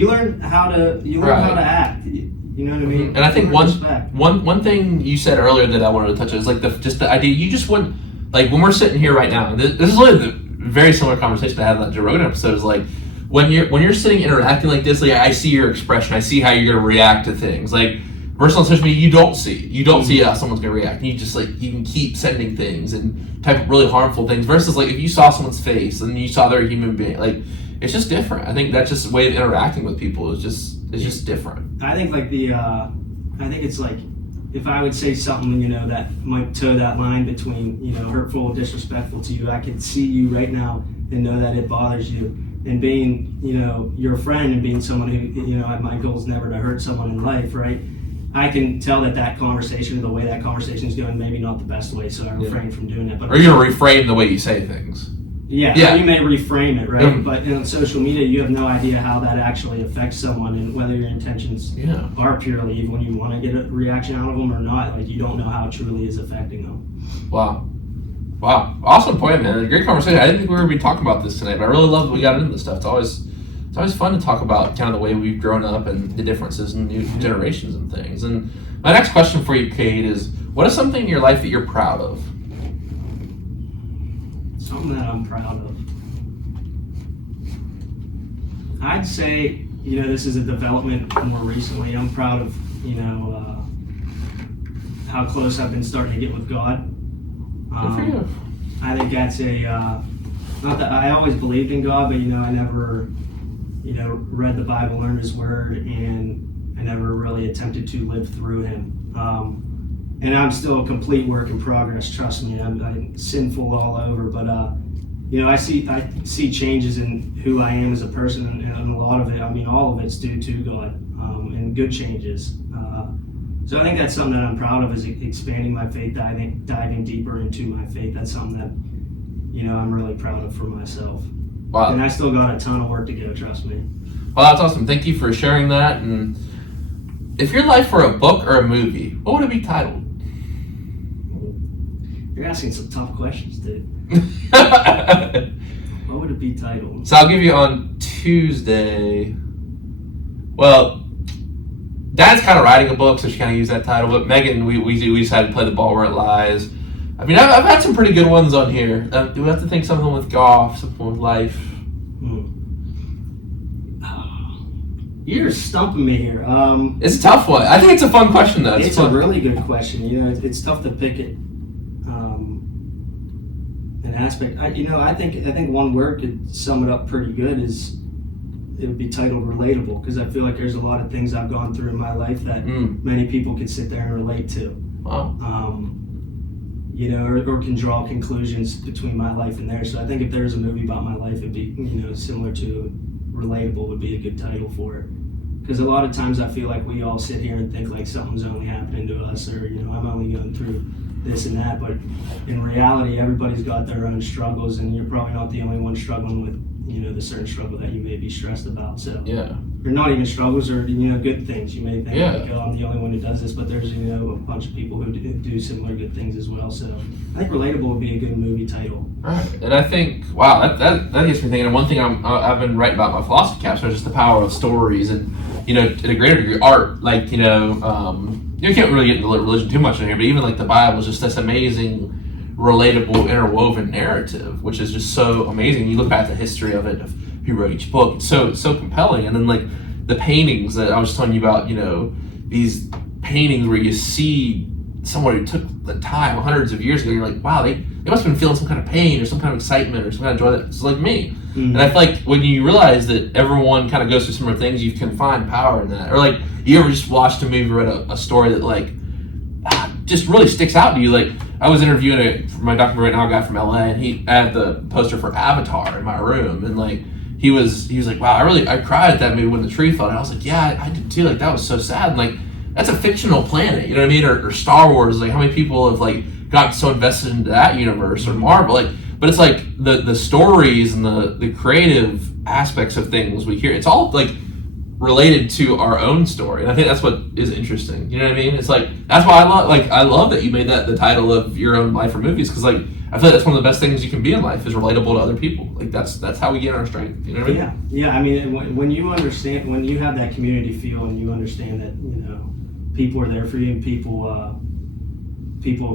learn how to how to act. You know what I mean? And I think one thing you said earlier that I wanted to touch on is like the idea you just wouldn't, like, when we're sitting here right now. This is really the very similar conversation I had in that Joe Rogan episode. Is like when you're sitting interacting like this, like I see your expression, I see how you're gonna react to things. Like versus on social media, you don't see how someone's gonna react, and you just like you can keep sending things and type really harmful things. Versus like if you saw someone's face and you saw they're a human being, like. It's just different. I think that's just a way of interacting with people. It's just different. I think like I think it's like if I would say something that might toe that line between hurtful, disrespectful to you, I could see you right now and know that it bothers you. And being your friend and being someone who my goal is never to hurt someone in life, right? I can tell that conversation, the way that conversation is going, maybe not the best way, so I refrain from doing it. But or you're gonna reframe the way you say things. Yeah, you may reframe it, right? But on social media, you have no idea how that actually affects someone and whether your intentions are purely evil when you want to get a reaction out of them or not. Like, you don't know how it truly is affecting them. Wow. Awesome point, man. Great conversation. I didn't think we were going to be talking about this tonight, but I really love that we got into this stuff. It's always fun to talk about kind of the way we've grown up and the differences in new generations and things. And my next question for you, Cade, is what is something in your life that you're proud of? Something that I'm proud of. I'd say, this is a development more recently. I'm proud of, how close I've been starting to get with God. Good for you. I think that's not that I always believed in God, but, I never, read the Bible, learned His Word, and I never really attempted to live through Him. And I'm still a complete work in progress. Trust me, I'm sinful all over. But I see changes in who I am as a person, and a lot of it, all of it's due to God, and good changes. So I think that's something that I'm proud of, is expanding my faith, diving deeper into my faith. That's something that I'm really proud of for myself. Wow. And I still got a ton of work to go, trust me. Well, that's awesome. Thank you for sharing that. And if your life were a book or a movie, what would it be titled? You're asking some tough questions, dude. What would it be titled? So I'll give you on Tuesday. Well, Dad's kind of writing a book, so she kind of used that title. But Megan, we decided to play the ball where it lies. I mean, I've had some pretty good ones on here. Do we have to think something with golf, something with life? You're stumping me here. It's a tough one. I think it's a fun question, though. It's a really good question. You know, it's tough to pick it. An aspect. I think one word could sum it up pretty good. Is it would be titled relatable, because I feel like there's a lot of things I've gone through in my life that many people could sit there and relate to. Wow. You know, or can draw conclusions between my life and theirs. So I think if there's a movie about my life, it'd be, you know, similar to relatable would be a good title for it. Because a lot of times I feel like we all sit here and think like something's only happening to us, or, you know, I'm only going through this and that. But in reality, everybody's got their own struggles, and you're probably not the only one struggling with, you know, the certain struggle that you may be stressed about. So Yeah. or not even struggles, or, you know, good things. You may think, Yeah. like, oh, I'm the only one who does this, but there's, you know, a bunch of people who do similar good things as well. So I think relatable would be a good movie title. Right. And I think, wow, that gets me thinking. And one thing I've been writing about my philosophy capstone is just the power of stories, and, you know, to a greater degree, art. Like, you know, you can't really get into religion too much in here, but even like the Bible is just this amazing, relatable, interwoven narrative, which is just so amazing. You look back at the history of it, of who wrote each book. It's so compelling. And then like the paintings that I was telling you about, you know, these paintings where you see someone who took the time hundreds of years ago, you're like, wow, they must have been feeling some kind of pain or some kind of excitement or some kind of joy. That's like me. And I feel like when you realize that everyone kind of goes through similar things, you can find power in that. Or like, you ever just watched a movie or read a story that like just really sticks out to you? Like, I was interviewing my documentary right now, a guy from LA, and I had the poster for Avatar in my room, and like he was like, wow, I cried at that movie when the tree fell. And I was like, yeah, I did too. Like, that was so sad. And like, that's a fictional planet, you know what I mean? Or Star Wars, like how many people have like gotten so invested into that universe, or Marvel, like. But it's like the stories and the creative aspects of things we hear, it's all like related to our own story. And I think that's what is interesting. You know what I mean? It's like, that's why I love that you made that the title of your own life or movies, because like I feel like that's one of the best things you can be in life, is relatable to other people. Like that's how we get our strength. You know what I mean? Yeah. I mean, when you understand, when you have that community feel, and you understand that, you know, people are there for you, and people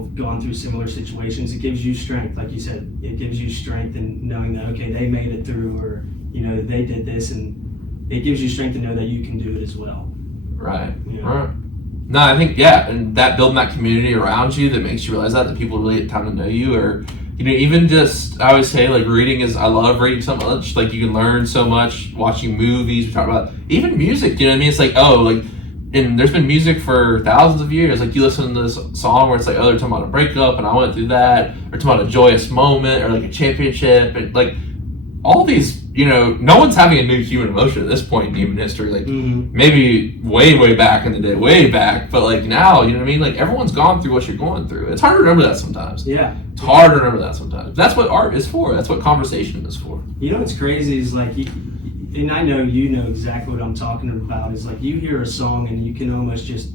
have gone through similar situations, it gives you strength. Like you said, it gives you strength in knowing that, okay, they made it through, or, you know, they did this, and it gives you strength to know that you can do it as well. Right. Yeah. Right. No, I think, yeah, and that building that community around you that makes you realize that people really get time to know you, or, you know, even just, I always say, like, reading is, I love reading so much. Like, you can learn so much, watching movies, we talk about, even music, you know what I mean? It's like, oh, like, and there's been music for thousands of years. Like, you listen to this song where it's like, oh, they're talking about a breakup, and I went through that, or talking about a joyous moment, or like a championship, and like all these, you know, no one's having a new human emotion at this point in human history. Like, maybe way back in the day, way back, but like now, you know what I mean? Like, everyone's gone through what you're going through. It's hard to remember that sometimes. Yeah, it's hard to remember that sometimes. That's what art is for. That's what conversation is for. You know what's crazy is like, and I know you know exactly what I'm talking about, is like you hear a song and you can almost just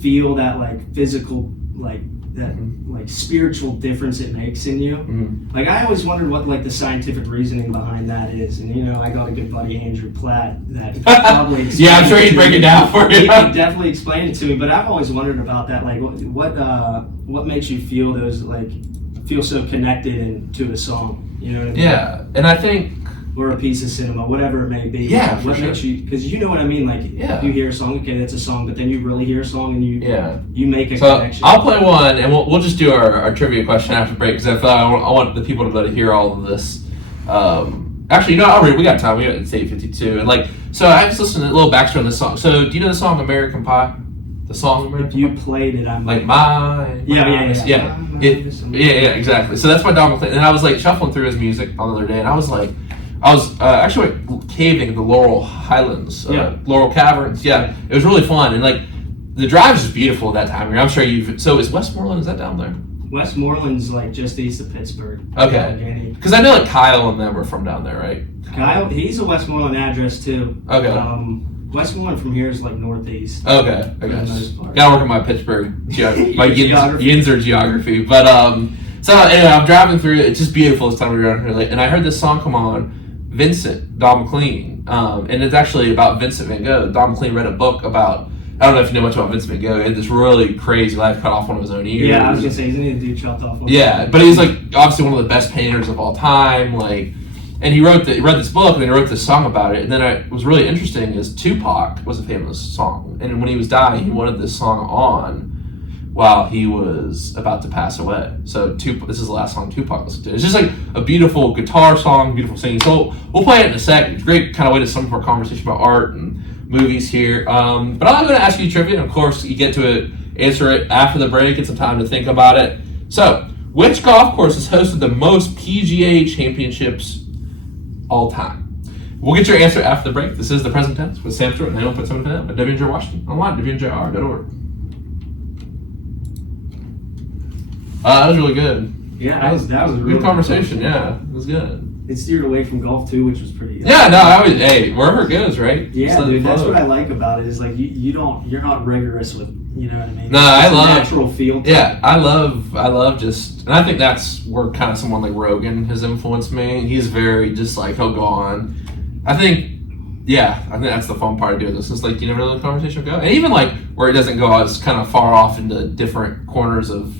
feel that like physical, like that like spiritual difference it makes in you. Like, I always wondered what like the scientific reasoning behind that is, and, you know, I got a good buddy, Andrew Platt, that could probably yeah, I'm sure he'd break it down for you. He could definitely explain it to me, but I've always wondered about that. Like, what makes you feel those, like, feel so connected to a song? You know what I mean? Yeah, and I think, or a piece of cinema, whatever it may be. Yeah, for what sure. makes you? Because you know what I mean. Like, you hear a song, okay, that's a song, but then you really hear a song and you make a connection. I'll play one, and we'll just do our trivia question after break, because I want the people to be able to hear all of this. Actually, you know, I'll read. We got time. We got it's 8:52, and like, so I just listened to a little backstory on this song. So, do you know the song "American Pie"? The song "American Pie"? If you played it, I'm like yeah, exactly. So that's my dog thing, and I was like shuffling through his music on the other day, and I was actually caving in the Laurel Highlands, Laurel Caverns. Yeah, it was really fun, and like the drive is just beautiful at that time. I'm sure so is Westmoreland? Is that down there? Westmoreland's like just east of Pittsburgh. Okay. Because I know like Kyle and them were from down there, right? Kyle, he's a Westmoreland address too. Okay. Westmoreland from here is like northeast. Okay, I guess. Gotta work on my Pittsburgh, my Yinzer geography. But so anyway, I'm driving through. It's just beautiful this time of year around here, and I heard this song come on, Vincent, Don McLean, and it's actually about Vincent Van Gogh. Don McLean read a book about. I don't know if you know much about Vincent Van Gogh. He had this really crazy life, cut off one of his own ears. Yeah, I was gonna say, isn't he the dude chopped off one? Yeah, but he's like obviously one of the best painters of all time. Like, and he read this book and then he wrote this song about it. And then it was really interesting is Tupac was a fan of this song, and when he was dying, he wanted this song on while he was about to pass away. So this is the last song Tupac listened to. It's just like a beautiful guitar song, beautiful singing. So we'll play it in a second. It's a great kind of way to sum up our conversation about art and movies here. But I'm going to ask you trivia, and of course you get to it, answer it after the break. Get some time to think about it. So, which golf course has hosted the most PGA championships all time? We'll get your answer after the break. This is the present tense with Sam Stewart and Naomi put something at WNJ Washington online, WNJR.org. That was really good. Yeah, that was a really good conversation. Yeah, it was good. It steered away from golf too, which was pretty. Yeah, no, hey, wherever it goes, right? Yeah, dude, that's what I like about it. Is like you're not rigorous with, you know what I mean? No, I love natural feel. Yeah, I love just, and I think that's where kind of someone like Rogan has influenced me. He's very just like he'll go on. I think that's the fun part of doing this. It's like you never know where the conversation will go, and even like where it doesn't go as kind of far off into different corners of.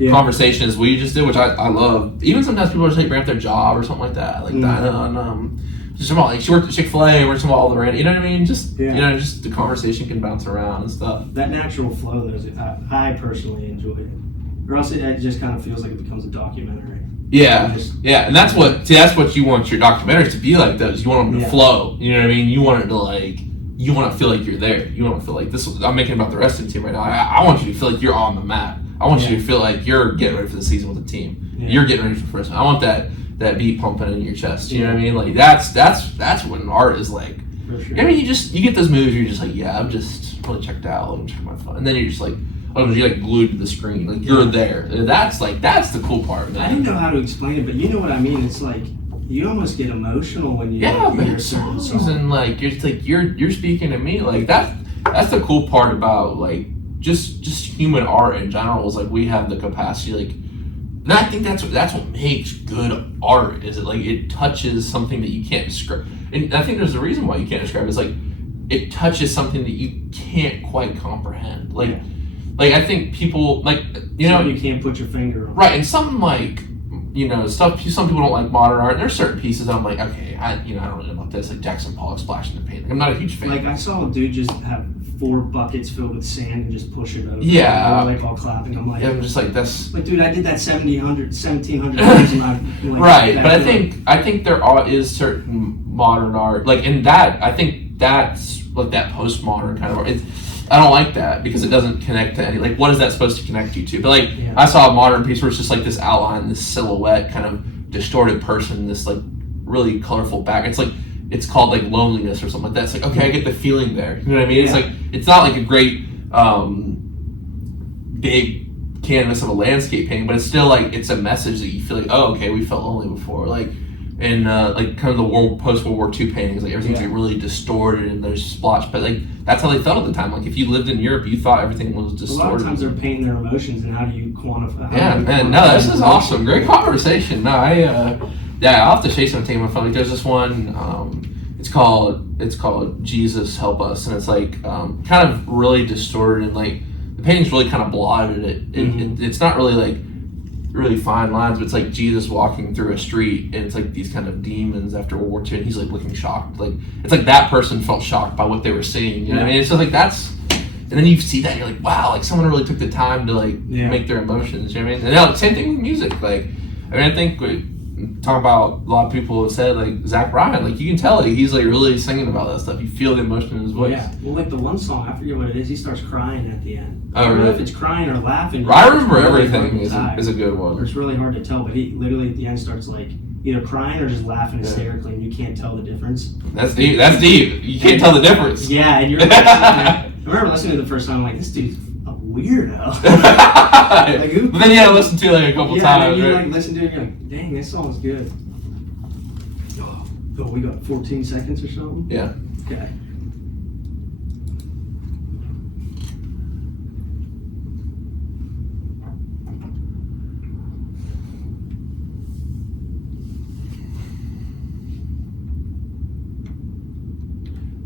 Yeah. Conversation as we just did, which I love. Even sometimes people just like bring up their job or something like that. Like Dinah, just about like she worked at Chick-fil-A, worked about all the random. You know what I mean? Just just the conversation can bounce around and stuff. That natural flow, though, I personally enjoy it. Or else it just kind of feels like it becomes a documentary. Yeah, and that's what you want your documentaries to be like. Those you want them to flow. You know what I mean? You want it to like. You want to feel like you're there. You want to feel like this. I'm making about the rest of the team right now. I want you to feel like you're on the map. I want you to feel like you're getting ready for the season with the team. Yeah. You're getting ready for the first one. I want that beat pumping in your chest. You know what I mean? Like that's what art is like. For sure. I mean, you get those movies where you're just like, yeah, I'm just really checked out. Let me check my phone, and then you're just like, you're like glued to the screen. Like you're there. That's the cool part. Man. I didn't know how to explain it, but you know what I mean. It's like you almost get emotional when you hear certain songs, and like you're speaking to me. Like that's the cool part about like. Just human art in general is like we have the capacity like, and I think that's what makes good art is it like it touches something that you can't describe, and I think there's a reason why you can't describe it. It's like it touches something that you can't quite comprehend. Like I think people like you can't put your finger on right, and something like stuff. Some people don't like modern art. And there's certain pieces I'm like okay, I don't really know about this like Jackson Pollock splashing the paint. Like, I'm not a huge fan. Like I saw a dude just have 4 buckets filled with sand and just push it over. Yeah. Like all clapping. I'm like, I'm just like that's. Like, dude, I did that 1700 times in my like, right, but I think there is certain modern art like in that. I think that's like that postmodern kind of art. I don't like that because it doesn't connect to any. Like, what is that supposed to connect you to? But like, I saw a modern piece where it's just like this outline, this silhouette, kind of distorted person, this like really colorful back. It's called like loneliness or something like that. It's like, okay, I get the feeling there. You know what I mean? It's like it's not like a great big canvas of a landscape painting, but it's still like it's a message that you feel like, oh, okay, we felt lonely before. Like in like kind of the post World War II paintings, like everything's like really distorted and there's splotch. But like that's how they felt at the time. Like if you lived in Europe, you thought everything was distorted. A lot of times they're painting their emotions, and how do you quantify? This is awesome. Great conversation. No, I'll have to show you some tape on my phone. Like, there's this one. It's called Jesus Help Us, and it's like kind of really distorted and like the painting's really kind of blotted. It's not really like really fine lines, but it's like Jesus walking through a street, and it's like these kind of demons after World War II, and he's like looking shocked. Like it's like that person felt shocked by what they were seeing. You know what I mean? It's just like that's. And then you see that, and you're like, wow, like someone really took the time to like make their emotions. You know what I mean? And same thing with music. Like, I mean, I think talk about a lot of people have said like Zach Bryan, like you can tell like, he's like really singing about that stuff. You feel the emotion in his voice. Yeah, well, like the one song, I forget what it is. He starts crying at the end. Oh, really? I don't know if it's crying or laughing. I remember really everything is a good one. It's really hard to tell, but he literally at the end starts like either crying or just laughing hysterically, and you can't tell the difference. That's deep. You can't tell the difference. Yeah, and you're. I remember listening to it the first time. I'm like, this dude's weirdo. But then you gotta listen to it like a couple times. Yeah, you right? like listen to it and you're like, dang, this song's good. Oh, we got 14 seconds or something? Yeah. Okay.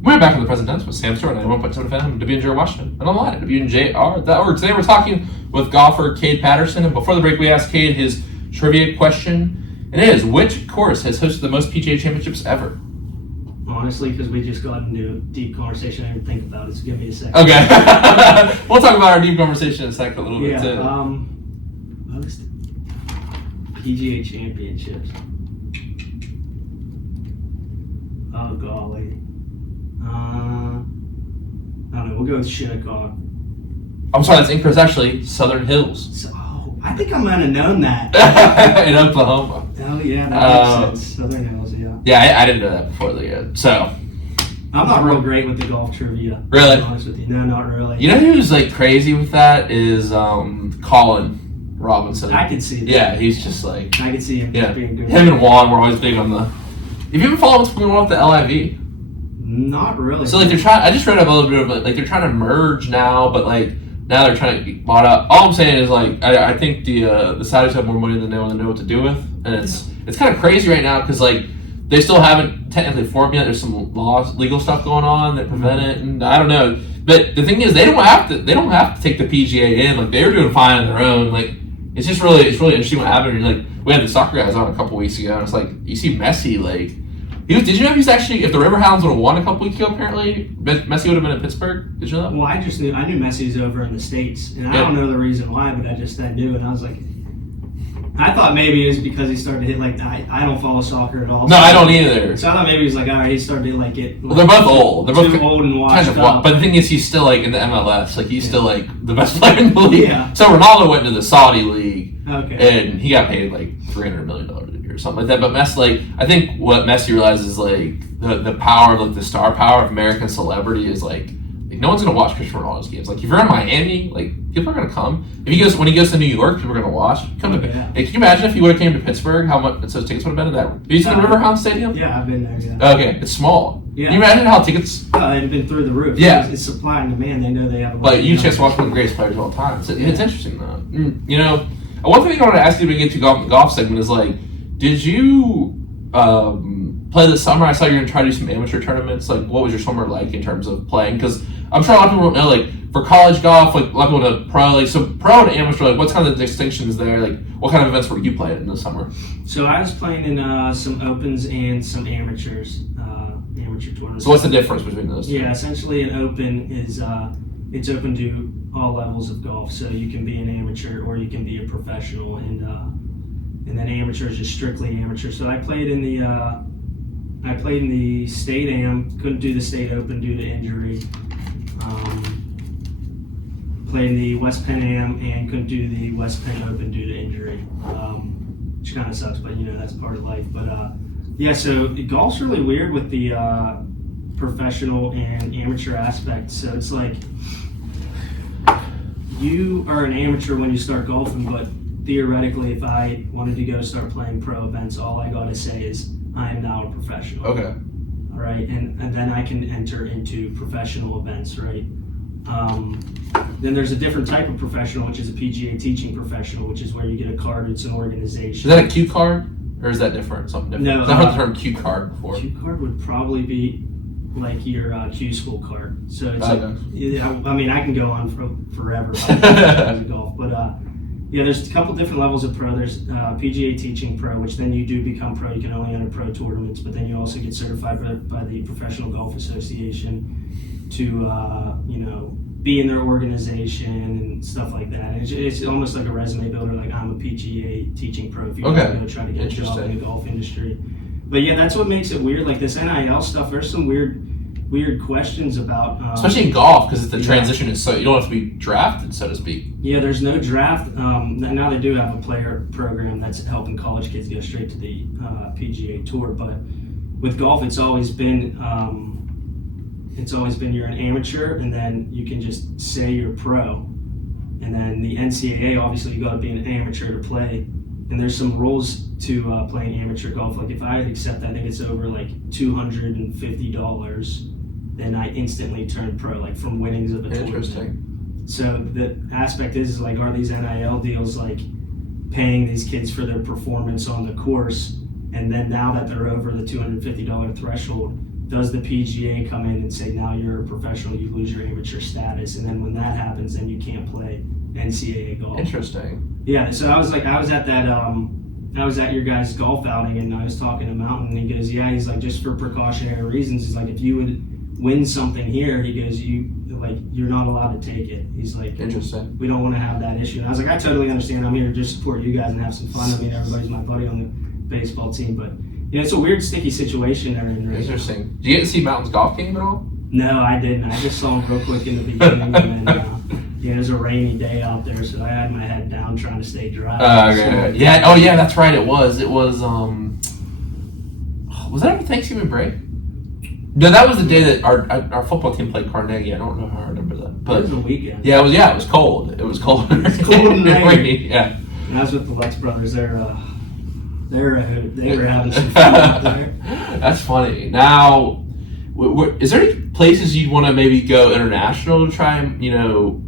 We're back in the present tense with Sam Stewart, 91.7 FM, WNJR Washington, and online at WNJR.org. Today we're talking with golfer Cade Patterson, and before the break we asked Cade his trivia question, and it is, which course has hosted the most PGA championships ever? Honestly, because we just got into a deep conversation I didn't think about it, so give me a second. Okay. We'll talk about our deep conversation in a second a little bit too. Most PGA championships. Oh, golly. I don't know. We'll go with Shinnecock. I'm sorry, that's incorrect. It's actually Southern Hills. So, I think I might have known that. In Oklahoma. Oh, yeah, that makes sense. Southern Hills, yeah. Yeah, I didn't know that before the year. So. I'm not real great with the golf trivia. Really? To be honest with you. No, not really. You know who's like crazy with that is Colin Robinson. I can see that. Yeah, he's just like. I can see him being good. Him and Juan were always big on the. Have you ever followed what's going on with the LIV? Not really. So like they're trying. I just read a little bit of it. Like they're trying to merge now, but like now they're trying to get bought out. All I'm saying is like I think the Saudis have more money than they want to know what to do with, and it's kind of crazy right now because like they still haven't technically formed yet. There's some legal stuff going on that prevent it, and I don't know. But the thing is, they don't have to take the PGA in. Like they were doing fine on their own. Like it's really interesting what happened. Like we had the soccer guys on a couple weeks ago, and it's like you see Messi like. Did you know he's actually, if the Riverhounds would have won a couple weeks ago, apparently, Messi would have been in Pittsburgh? Did you know that? Well, I knew Messi's over in the States, and I don't know the reason why, but I knew, and I was like, I thought maybe it was because he started to hit, like, I don't follow soccer at all. No, I don't either. So I thought maybe he was like, all right, he started to, like, get, well, they're both old. They're both too old and washed up. But the thing is, he's still, like, in the MLS. Like, he's still, like, the best player in the league. Yeah. So Ronaldo went into the Saudi league, and he got paid, like, $300 million or something like that. But Messi, like, I think what Messi realizes, like, the power of, like, the star power of American celebrity is, like no one's gonna watch Cristiano Ronaldo's games. Like if you're in Miami, like people are gonna come. When he goes to New York, people are gonna watch. Come to. Hey, can you imagine if he would have came to Pittsburgh? How much those tickets would have been in that? Have you seen the Riverhound Stadium? Yeah, I've been there. Yeah. Okay, it's small. Yeah. Can you imagine how tickets? Oh, they've been through the roof. Yeah, it's supply and demand. They know they have. But you just watch one of the greatest players of all time. So it's interesting though. You know, one thing I want to ask you to get to the golf segment is like, did you play this summer? I saw you were gonna try to do some amateur tournaments. Like, what was your summer like in terms of playing? Because I'm sure a lot of people don't know, like, for college golf, like, a lot of people know pro. Like, so pro and amateur, like, what's kind of the distinctions there? Like, what kind of events were you playing in the summer? So I was playing in some opens and some amateurs, amateur tournaments. So what's the difference between those two? Yeah, essentially an open is, it's open to all levels of golf. So you can be an amateur or you can be a professional, and then amateur is just strictly amateur. So I played in the state am, couldn't do the state open due to injury. Played in the West Penn Am and couldn't do the West Penn Open due to injury, which kind of sucks, but you know that's part of life. But yeah, so golf's really weird with the professional and amateur aspect. So it's like you are an amateur when you start golfing, but theoretically, if I wanted to go start playing pro events, all I got to say is I am now a professional. Okay. All right, and then I can enter into professional events, right? Then there's a different type of professional, which is a PGA teaching professional, which is where you get a card. It's an organization. Is that a Q card, or is that different? Something different? No, I've heard the term Q card before. Q card would probably be like your Q school card. So it's I mean, I can go on forever about golf, but yeah, there's a couple different levels of pro. There's PGA teaching pro, which then you do become pro. You can only enter pro tournaments, but then you also get certified by the Professional Golf Association to you know, be in their organization and stuff like that. It's almost like a resume builder. Like, I'm a PGA teaching pro if you want to go try to get a job in the golf industry. But yeah, that's what makes it weird. Like this NIL stuff, there's some weird questions about especially in golf, because the transition is so, you don't have to be drafted, so to speak. Yeah, there's no draft. Now they do have a player program that's helping college kids go straight to the PGA Tour, but with golf it's always been you're an amateur and then you can just say you're pro, And then the NCAA, obviously, you got to be an amateur to play. And there's some rules to playing amateur golf. Like if I accept, I think it's over like $250, then I instantly turn pro, like from winnings of a tournament. Interesting. So the aspect is like, are these NIL deals like paying these kids for their performance on the course? And then now that they're over the $250 threshold, does the PGA come in and say, now you're a professional, you lose your amateur status? And then when that happens, then you can't play NCAA golf. Interesting. Yeah, so I was at that, I was at your guys' golf outing, and I was talking to Mountain, and he goes, yeah, he's like, just for precautionary reasons, he's like, if you would win something here, he goes, you're not allowed to take it. He's like, interesting. We don't want to have that issue. And I was like, I totally understand. I'm here to just support you guys and have some fun. I mean, everybody's my buddy on the baseball team, but it's a weird, sticky situation they're in right Interesting. now. Did you get to see Mountain's golf game at all? No, I didn't. I just saw him real quick in the beginning, and then it was a rainy day out there, so I had my head down trying to stay dry. Okay. Yeah. Oh, yeah. That's right. It was. Was that over Thanksgiving break? No, that was the day that our football team played Carnegie. I don't know how I remember that, but it was the weekend. Yeah, it was. Yeah, it was cold. It was cold. It was cold and rainy. Yeah. And I was with the Lutz brothers. They were having some fun out there. That's funny. Now, is there any places you'd want to maybe go international to try and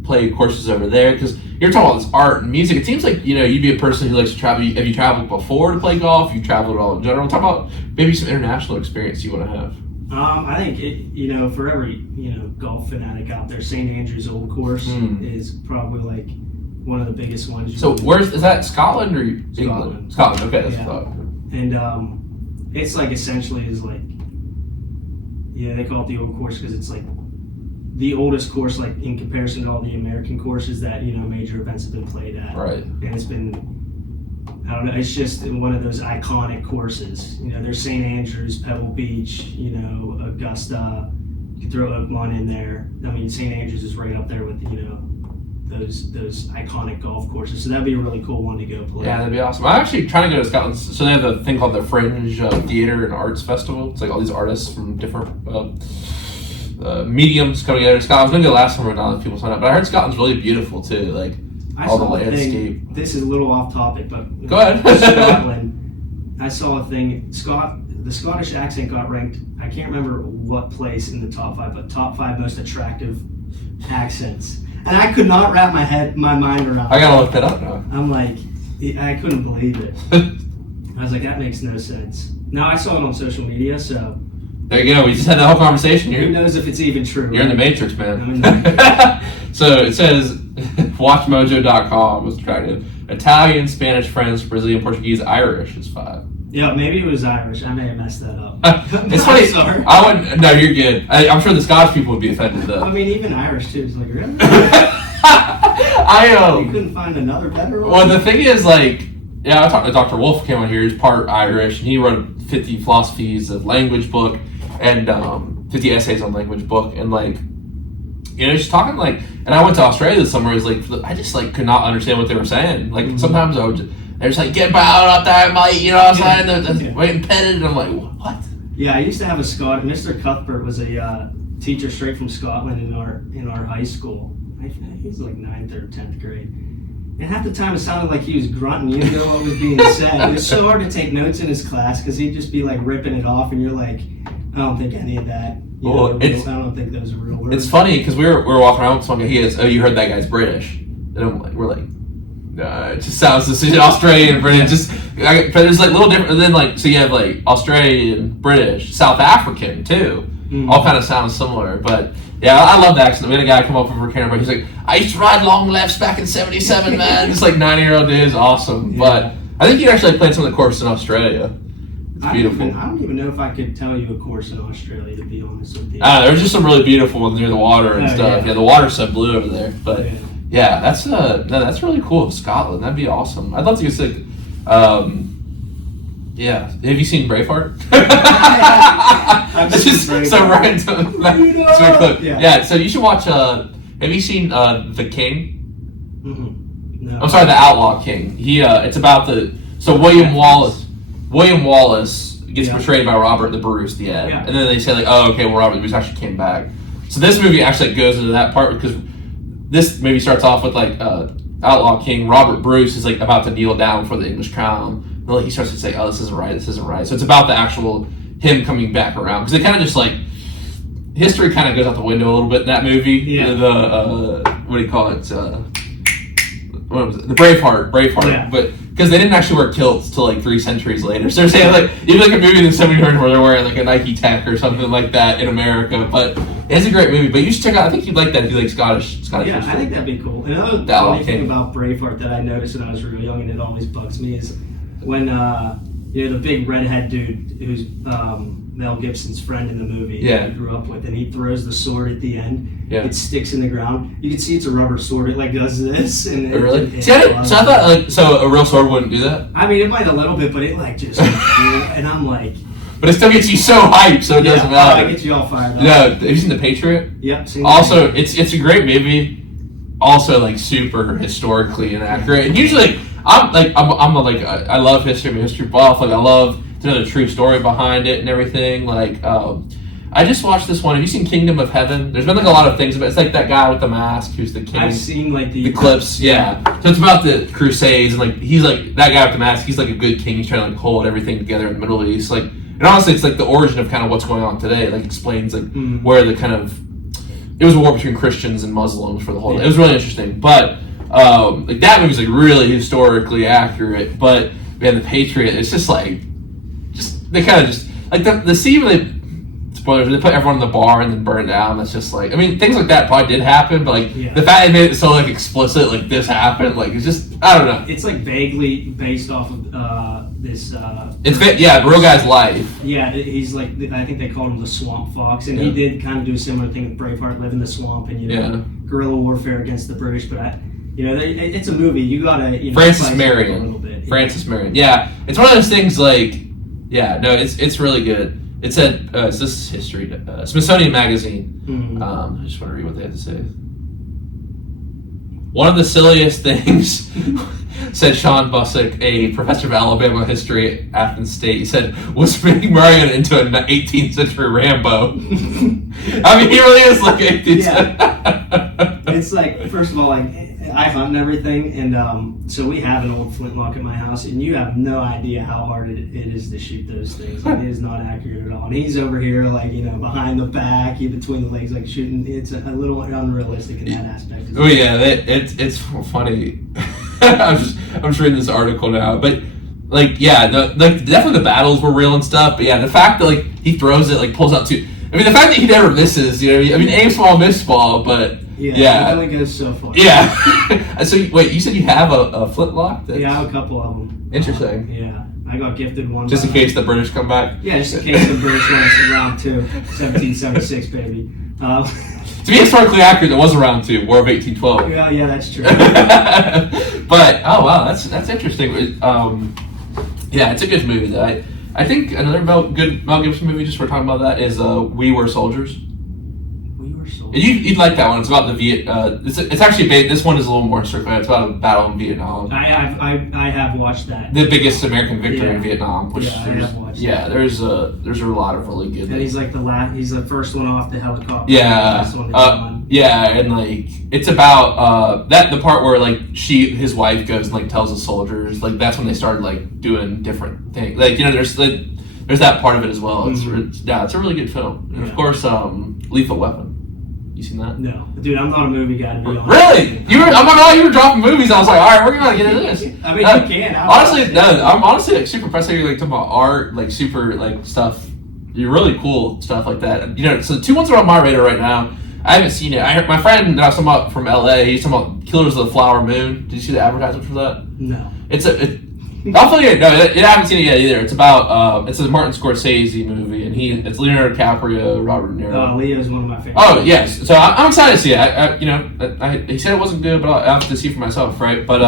play courses over there? Because you're talking about this art and music. It seems like you'd be a person who likes to travel. Have you traveled before to play golf? You traveled at all in general? Talk about maybe some international experience you want to have. I think for every golf fanatic out there, St. Andrews Old Course is probably like one of the biggest ones. So is that Scotland or England? Scotland. Okay, that's what I thought. And it's like essentially is like, they call it the Old Course because it's like the oldest course, like in comparison to all the American courses that major events have been played at. Right. And it's been, I don't know, it's just one of those iconic courses. There's St. Andrews, Pebble Beach, Augusta. You can throw Oakmont in there. I mean, St. Andrews is right up there with those iconic golf courses. So that'd be a really cool one to go play. Yeah, that'd be awesome. I'm actually trying to go to Scotland. So they have a thing called the Fringe Theatre and Arts Festival. It's like all these artists from different mediums coming together. Scotland. I was going to go last summer, not a lot of people signed up, but I heard Scotland's really beautiful too. Like all the landscape. This is a little off topic, but go ahead. Scotland. I saw a thing. The Scottish accent got ranked. I can't remember what place in the top 5, but top 5 most attractive accents. And I could not wrap my mind around it. I gotta look that up now. I'm like, I couldn't believe it. I was like, that makes no sense. Now I saw it on social media, so. There you go. We just had that whole conversation here. Who knows if it's even true? You're in the Matrix, man. I'm in the Matrix. So it says, watchmojo.com was attractive. Italian, Spanish, French, Brazilian, Portuguese, Irish is 5. Yeah, maybe it was Irish. I may have messed that up. It's funny. Sorry. I wouldn't. No, you're good. I'm sure the Scottish people would be offended though. I mean, even Irish too. It's like, really? You couldn't find another better one? Well, the thing is, like, I talked to Dr. Wolf came on here. He's part Irish, and he wrote 50 philosophies of language book and 50 essays on language book, and like, just talking like. And I went to Australia this summer. It's like I just like could not understand what they were saying. Like sometimes I would. They're just like, get out up there, mate, outside, and they're waiting petted, and I'm like, what? Yeah, I used to have a Mr. Cuthbert was a teacher straight from Scotland in our high school. He was like 9th or 10th grade. And half the time it sounded like he was grunting. You didn't know what was being said. It was so hard to take notes in his class because he'd just be like ripping it off, and you're like, I don't think any of that. I don't think those are real words. It's funny because we were walking around with someone. He goes, "Oh, you heard that guy's British?" And we're like. It just sounds Australian, British. There's like little different. And then so you have like Australian, British, South African too. All kind of sound similar. But yeah, I love the accent. We had a guy come up from Canada. He's like, I used to ride long lefts back in '77, man. This like 90-year-old dude is awesome. Yeah. But I think you actually played some of the courses in Australia. It's beautiful. I don't even know if I could tell you a course in Australia, to be honest with you. There's just some really beautiful ones near the water and stuff. Yeah, the water's so blue over there. But. Yeah, that's really cool. Scotland, that'd be awesome. I'd love to go see. Yeah, have you seen Braveheart? It's just so random. Yeah, so you should watch. Have you seen The King? No. I'm sorry, The Outlaw King. It's about William Wallace. William Wallace gets portrayed by Robert the Bruce at the end, and then they say like, oh, okay, well, Robert the Bruce actually came back. So this movie actually goes into that part because this movie starts off with like outlaw king Robert Bruce is like about to kneel down for the English crown. And like, he starts to say, "Oh, this isn't right. This isn't right." So it's about the actual him coming back around because they kind of just like history kind of goes out the window a little bit in that movie. Yeah. What do you call it? What was it? The Braveheart. Yeah. But because they didn't actually wear kilts till like 3 centuries later. So they're saying like even like a movie in the 1700s where they're wearing like a Nike Tech or something like that in America. But it's a great movie. But you should check out. I think you'd like that if you like Scottish. Yeah, history. I think that'd be cool. Another funny thing about Braveheart that I noticed when I was real young and it always bugs me is when the big redhead dude who's Mel Gibson's friend in the movie that he grew up with, and he throws the sword at the end. Yeah. It sticks in the ground. You can see it's a rubber sword. It like does this. And really? So I thought like so a real sword wouldn't do that. I mean, it might a little bit, but it like just and I'm like. But it still gets you so hyped, so it doesn't matter. Oh, it gets you all fired up. No, have you seen The Patriot? Yep. Also, it's a great movie. Also, like super historically inaccurate. And usually, I love history. I'm a history buff. Like I love to know the true story behind it and everything. Like I just watched this one. Have you seen Kingdom of Heaven? There's been like a lot of things about. It's like that guy with the mask who's the king. I've seen like the clips. Yeah. So it's about the Crusades and like he's like that guy with the mask. He's like a good king. He's trying to like hold everything together in the Middle East. Like. And honestly, it's like the origin of kind of what's going on today. Like explains like where the kind of it was a war between Christians and Muslims for the whole. It was really interesting, but like that movie's like really historically accurate. But man, The Patriot, it's just like they kind of just like the scene where they spoilers they put everyone in the bar and then burn it down. That's just like I mean things like that probably did happen, but like the fact they made it so like explicit, like this happened, like it's just I don't know. It's like vaguely based off of this. The real guy's life. Yeah, he's like I think they called him the Swamp Fox, and he did kind of do a similar thing with Braveheart, live in the swamp and guerrilla warfare against the British. But it's a movie. You gotta Francis Marion. A little bit. Francis Marion. Yeah, it's one of those things like it's really good. It said this is history. Smithsonian Magazine. I just want to read what they had to say. One of the silliest things, said Sean Busick, a professor of Alabama history at Athens State, he said, was making Marion into an 18th century Rambo. I mean, he really is like 18th century. It's like, first of all, like, I hunt and everything, and so we have an old flintlock at my house, and you have no idea how hard it is to shoot those things. Like, it is not accurate at all. And he's over here, like, behind the back, between the legs, like shooting. It's a little unrealistic in that aspect. Oh yeah, it's funny. I'm just reading this article now, but like definitely the battles were real and stuff. But yeah, the fact that like he throws it, like pulls out two. I mean, the fact that he never misses. I mean, aim small, miss small, but. Yeah, it only goes so far. Yeah. So wait, you said you have a flintlock? Yeah, I have a couple of them. Interesting. Yeah, I got gifted one. Just in case the British come back? Yeah, just in case the British went round 2, 1776, baby. To be historically accurate, it was a round 2, War of 1812. Yeah, that's true. But, oh wow, that's interesting. Yeah, it's a good movie though. I think another good Mel Gibson movie, just for talking about that, is We Were Soldiers. You'd like that one. It's about the it's actually this one is a little more circular. It's about a battle in Vietnam. I have watched that. The biggest American victory in Vietnam. Which I have watched. Yeah, there's a lot of really good. And he's like he's the first one off the helicopter. Yeah. And like it's about the part where like his wife goes and like tells the soldiers, like that's when they started like doing different things. Like there's that part of it as well. It's a really good film. And of course, Lethal Weapon. You seen that? No, dude, I'm not a movie guy. To be honest. Really? I'm not gonna lie, you were dropping movies. I was like, all right, we're gonna get into this. I mean, you can. I'm honestly like super impressed that you're like talking about art, like super like stuff. You're really cool stuff like that. So 2 ones are on my radar right now. I haven't seen it. I heard my friend that I was talking about from LA. He's talking about Killers of the Flower Moon. Did you see the advertisement for that? No. Hopefully, no, I haven't seen it yet either. It's about it's a Martin Scorsese movie, and it's Leonardo DiCaprio, Robert De Niro. Leo's one of my favorites. Oh yes, so I'm excited to see it. He said it wasn't good, but I'll have to see for myself, right? But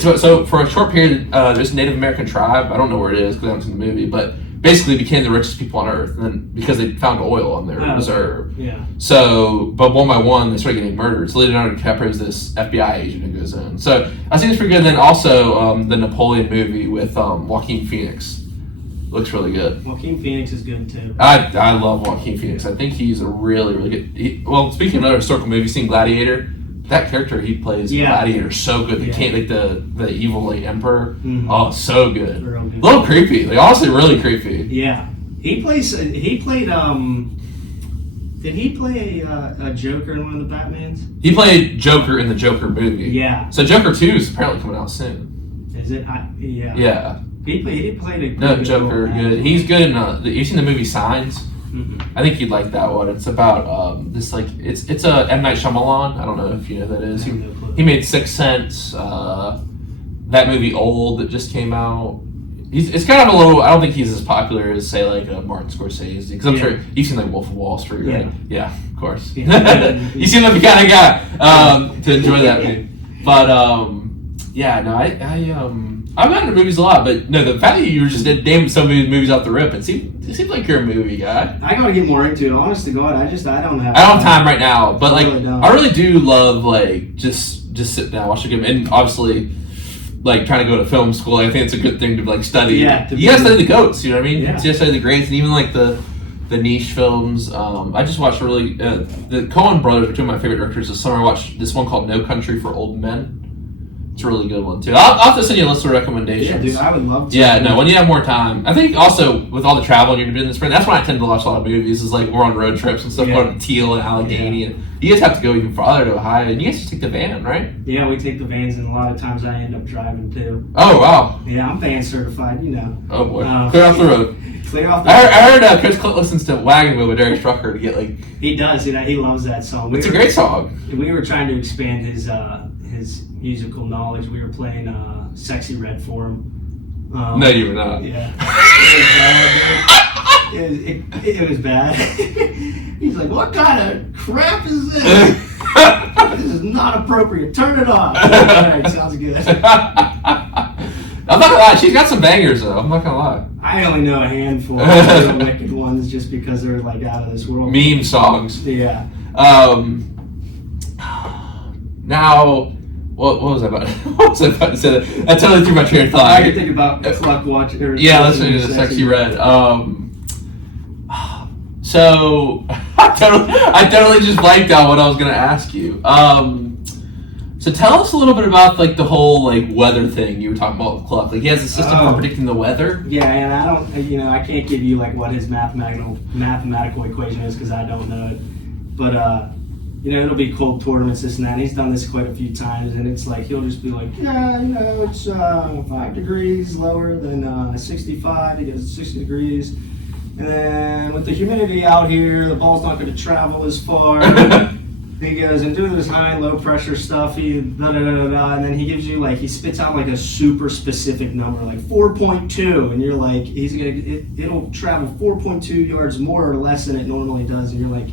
so for a short period, there's a Native American tribe. I don't know where it is because I haven't seen the movie, but basically became the richest people on earth, and then because they found oil on their reserve. Yeah. So, but one by one, they started getting murdered. So Leonardo DiCaprio is this FBI agent who goes in. So I think it's pretty good. And then also the Napoleon movie with Joaquin Phoenix looks really good. Joaquin Phoenix is good too. I love Joaquin Phoenix. I think he's a really, really good. Speaking of another historical movie, you seen Gladiator? that character he plays, Gladiator, so good. The king, like the evil like emperor. Mm-hmm. Oh, so good. A little creepy. Like honestly, really creepy. Yeah, he played. Did he play a Joker in one of the Batmans? He played Joker in the Joker movie. Yeah. So Joker 2 is apparently coming out soon. Is it? Yeah. Yeah. He played a Joker. Good. He's good in. You've seen the movie Signs? Mm-hmm. I think you'd like that one. It's about this like it's a M. Night Shyamalan. I don't know if you know who that is. He made Sixth Sense. That movie Old that just came out. It's kind of a little. I don't think he's as popular as say like Martin Scorsese, because I'm sure you've seen like Wolf of Wall Street, right? Yeah, of course. Yeah. You seem like the kind of guy to enjoy that movie. But I've gotten into movies a lot, but no, the fact that you were just naming so many movies off the rip, it seems like you're a movie guy. I gotta get more into it. Honest to God, I don't have. I don't have time right now, but like I really do love like just sit down, watch a game, and obviously. Like trying to go to film school, I think it's a good thing to like study. Yeah, you gotta study the goats. You know what I mean? Yeah. You gotta study the greats, and even like the niche films. I just watched the Coen brothers are two of my favorite directors this summer. I watched this one called No Country for Old Men. It's a really good one too. I'll have to send you a list of recommendations. Yeah, dude, I would love to. Yeah, no, when you have more time. I think also with all the travel you're doing in the spring, that's when I tend to watch a lot of movies. Is like we're on road trips and stuff, going to Teal and Allegheny, and you guys have to go even farther to Ohio, and you guys just take the van, right? Yeah, we take the vans, and a lot of times I end up driving too. Oh wow. Yeah, I'm van certified, you know. Oh boy, clear off the road. Clear off the road. I heard Chris Clint listens to Wagon Wheel with Derek Strucker to get like. He does. He loves that song. It's a great song. We were trying to expand his musical knowledge. We were playing Sexy Red for him. No, you were not. Yeah. It was bad. He's like, what kind of crap is this? This is not appropriate. Turn it off. All right, sounds good. I'm not gonna lie, she's got some bangers though. I'm not gonna lie. I only know a handful of the wicked ones just because they're like out of this world. Meme songs. Yeah. Now, what was I about? What was I about to say? I totally threw my train of thought. I could think about Cluck Watch. Yeah, let's do the Sexy Red. So I totally just blanked out what I was gonna ask you. So tell us a little bit about like the whole like weather thing you were talking about with Cluck. Like he has a system for predicting the weather. Yeah, and I can't give you like what his mathematical equation is because I don't know it. But it'll be cold tournaments, this and that. And he's done this quite a few times, and it's like he'll just be like, it's 5 degrees lower than 65. He goes 60 degrees, and then with the humidity out here, the ball's not going to travel as far. He goes and do this high and low pressure stuff. And then he gives you he spits out like a super specific number, like 4.2, and you're like, it'll travel 4.2 yards more or less than it normally does, and you're like,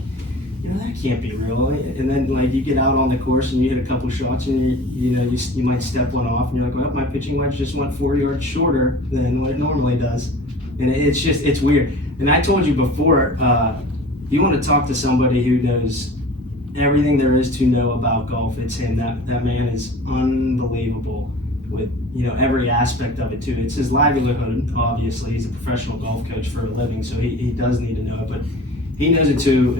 that can't be real. And then you get out on the course and you hit a couple shots and you might step one off and you're like, well, my pitching wedge just went 4 yards shorter than what it normally does, and it's weird. And I told you before, you want to talk to somebody who knows everything there is to know about golf, it's him. That man is unbelievable with every aspect of it too. It's his livelihood, obviously. He's a professional golf coach for a living, so he does need to know it, but he knows it to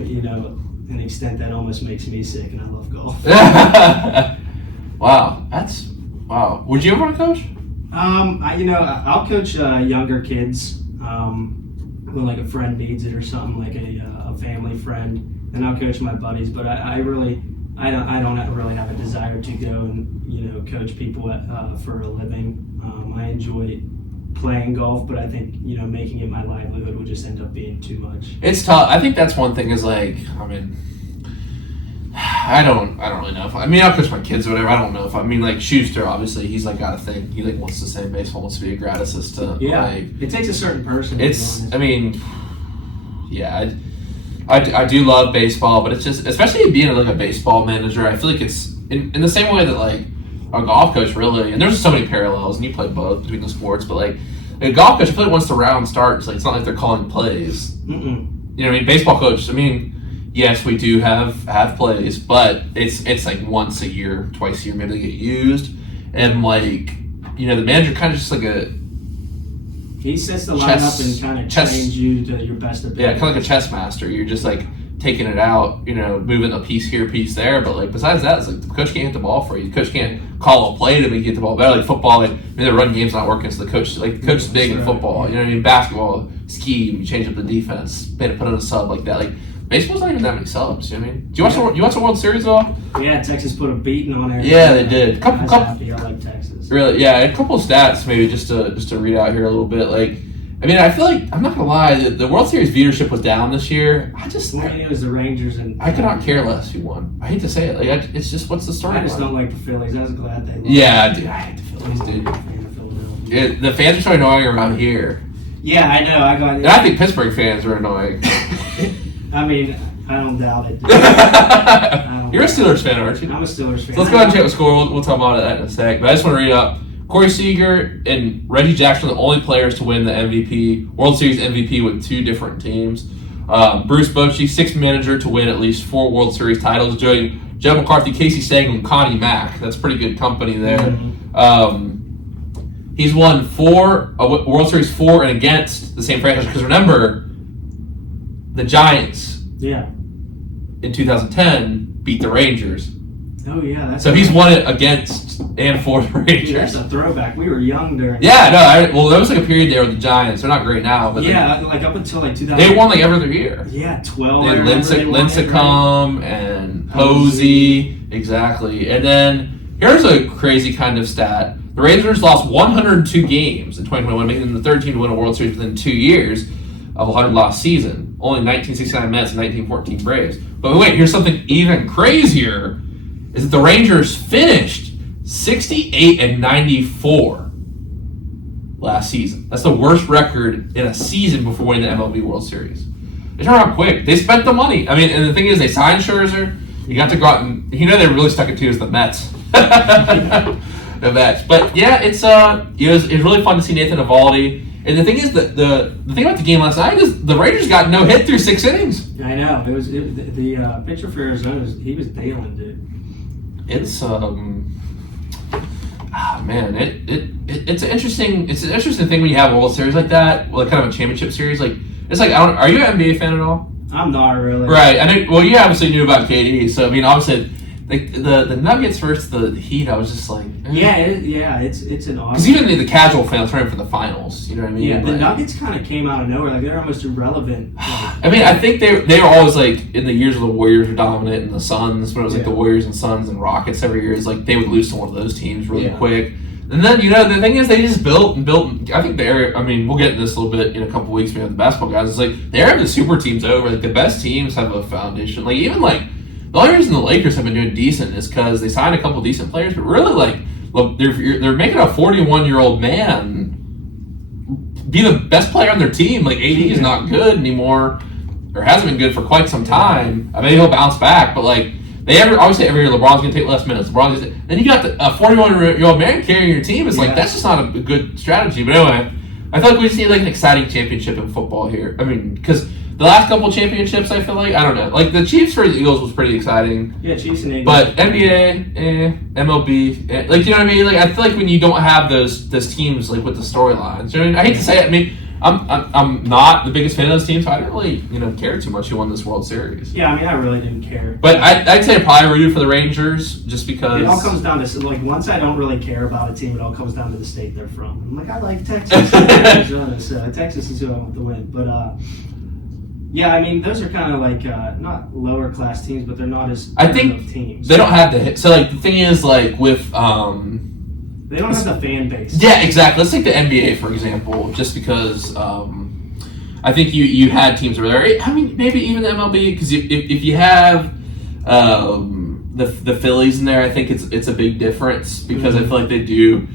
an extent that almost makes me sick, and I love golf. Wow. Would you ever want to coach? I'll coach younger kids when like a friend needs it or something, like a family friend. And I'll coach my buddies, but I don't really have a desire to go and coach people for a living. I enjoy playing golf, but I think making it my livelihood would just end up being too much. It's tough. I think that's one thing is I don't really know if I'll coach my kids or whatever. I don't know if Schuster, obviously he's got a thing. He wants to stay in baseball, wants to be a grad assistant. Yeah, it takes a certain person. I do love baseball, but it's just, especially being a baseball manager, I feel like it's in the same way that a golf coach really, and there's so many parallels, and you play both between the sports, but a golf coach, I feel like once the round starts, it's not like they're calling plays. Mm-mm. You know what I mean? Baseball coach, yes, we do have plays, but it's once a year, twice a year, maybe they get used, and the manager kind of just he sets the lineup and kind of trains you to your best ability. Yeah, kind of like a chess master. You're just taking it out, moving a piece here, piece there. But like besides that, it's like the coach can't hit the ball for you. The coach can't call a play to make you get the ball better. Like football, the run game's not working, so the coach is big in football. You know what I mean? Basketball, ski, you change up the defense, put in a sub like that. Like baseball's not even that many subs. You know what I mean? Do you watch the World Series at all? Yeah, Texas put a beating on there. Yeah, they did. Couple. I like Texas. Really, yeah, a couple of stats maybe just to read out here a little bit. Like, I mean, I feel like I'm not gonna lie, the World Series viewership was down this year. It was the Rangers and I could not care less who won. I hate to say it, like it's just what's the story? I just don't like the Phillies. I was glad they lost. Yeah, dude, I hate the Phillies, dude. The fans are so annoying around here. Yeah, I know. And I think Pittsburgh fans are annoying. I mean, I don't doubt it. You're a Steelers fan, aren't you? I'm a Steelers fan. So let's go ahead and check the score. We'll talk about that in a sec. But I just want to read up. Corey Seager and Reggie Jackson are the only players to win the MVP, World Series MVP with 2 different teams. Bruce Bochy, 6th manager to win at least 4 World Series titles, joining Joe McCarthy, Casey Stengel, and Connie Mack. That's pretty good company there. Mm-hmm. He's won 4 World Series 4 and against the same franchise. Because remember, the Giants in 2010 beat the Rangers. Oh, yeah. So he's won it against and for the Rangers. Dude, that's a throwback. We were young during that. Well, there was like a period there with the Giants. They're not great now. But like up until like 2000. They won like every other year. Yeah, 12. They had Lincecum and Posey. Exactly. And then here's a crazy kind of stat. The Rangers lost 102 games in 2021, making them the 13th to win a World Series within 2 years of a 100-loss season. Only 1969 Mets and 1914 Braves. But wait, here's something even crazier. Is that the Rangers finished 68-94 last season. That's the worst record in a season before winning the MLB World Series. They turned around quick. They spent the money. I mean, and the thing is, they signed Scherzer. You got to go out and they really stuck it to is the Mets. The Mets. But yeah, it was really fun to see Nathan Eovaldi. And the thing is, the thing about the game last night is the Rangers got no hit through 6 innings. I know. The pitcher for Arizona, he was nailing, dude. It's man, it's an interesting thing when you have a World Series like that, like kind of a championship series. Like it's like are you an NBA fan at all? I'm not really. Right. I know. Well, you obviously knew about KD, so I mean, obviously, the Nuggets versus the Heat, I was just like, it's an awesome. Because even the casual fans running for the finals, you know what I mean? Yeah, the Nuggets kind of came out of nowhere, like they're almost irrelevant. I mean, I think they were always like in the years of the Warriors were dominant, and the Suns when it was like the Warriors and Suns and Rockets every year, it's like they would lose to one of those teams really quick. And then the thing is they just built. I think we'll get into this a little bit in a couple weeks. We have the basketball guys. It's like they have the super teams over. Like the best teams have a foundation. Like even like. The only reason the Lakers have been doing decent is because they signed a couple decent players, but really, like, look, they're making a 41-year-old man be the best player on their team. Like, AD is not good anymore, or hasn't been good for quite some time. I mean, he'll bounce back, but like, obviously every year LeBron's gonna take less minutes. Then you got a 41-year-old man carrying your team. It's like that's just not a good strategy. But anyway, I feel like we just need like an exciting championship in football here. I mean, because. The last couple of championships, I feel like, I don't know. Like, the Chiefs for the Eagles was pretty exciting. Yeah, Chiefs and Eagles. But NBA, MLB, like, you know what I mean? Like, I feel like when you don't have those teams, like, with the storylines, you know what I mean? I hate to say it. I mean, I'm not the biggest fan of those teams, so I didn't really, care too much who won this World Series. Yeah, I mean, I really didn't care. But I'd say I probably rooted for the Rangers, just because... It all comes down to, like, once I don't really care about a team, it all comes down to the state they're from. I'm like, I like Texas. Arizona, so Texas is who I want to win. But, yeah, I mean, those are kind of like not lower class teams, but they're not as teams. They don't have the hit. So, like, the thing is, like, with they don't have the fan base. Yeah, exactly. Let's take the NBA for example, just because I think you had teams over there. I mean, maybe even the MLB, because if you have the Phillies in there, I think it's a big difference because I feel like they do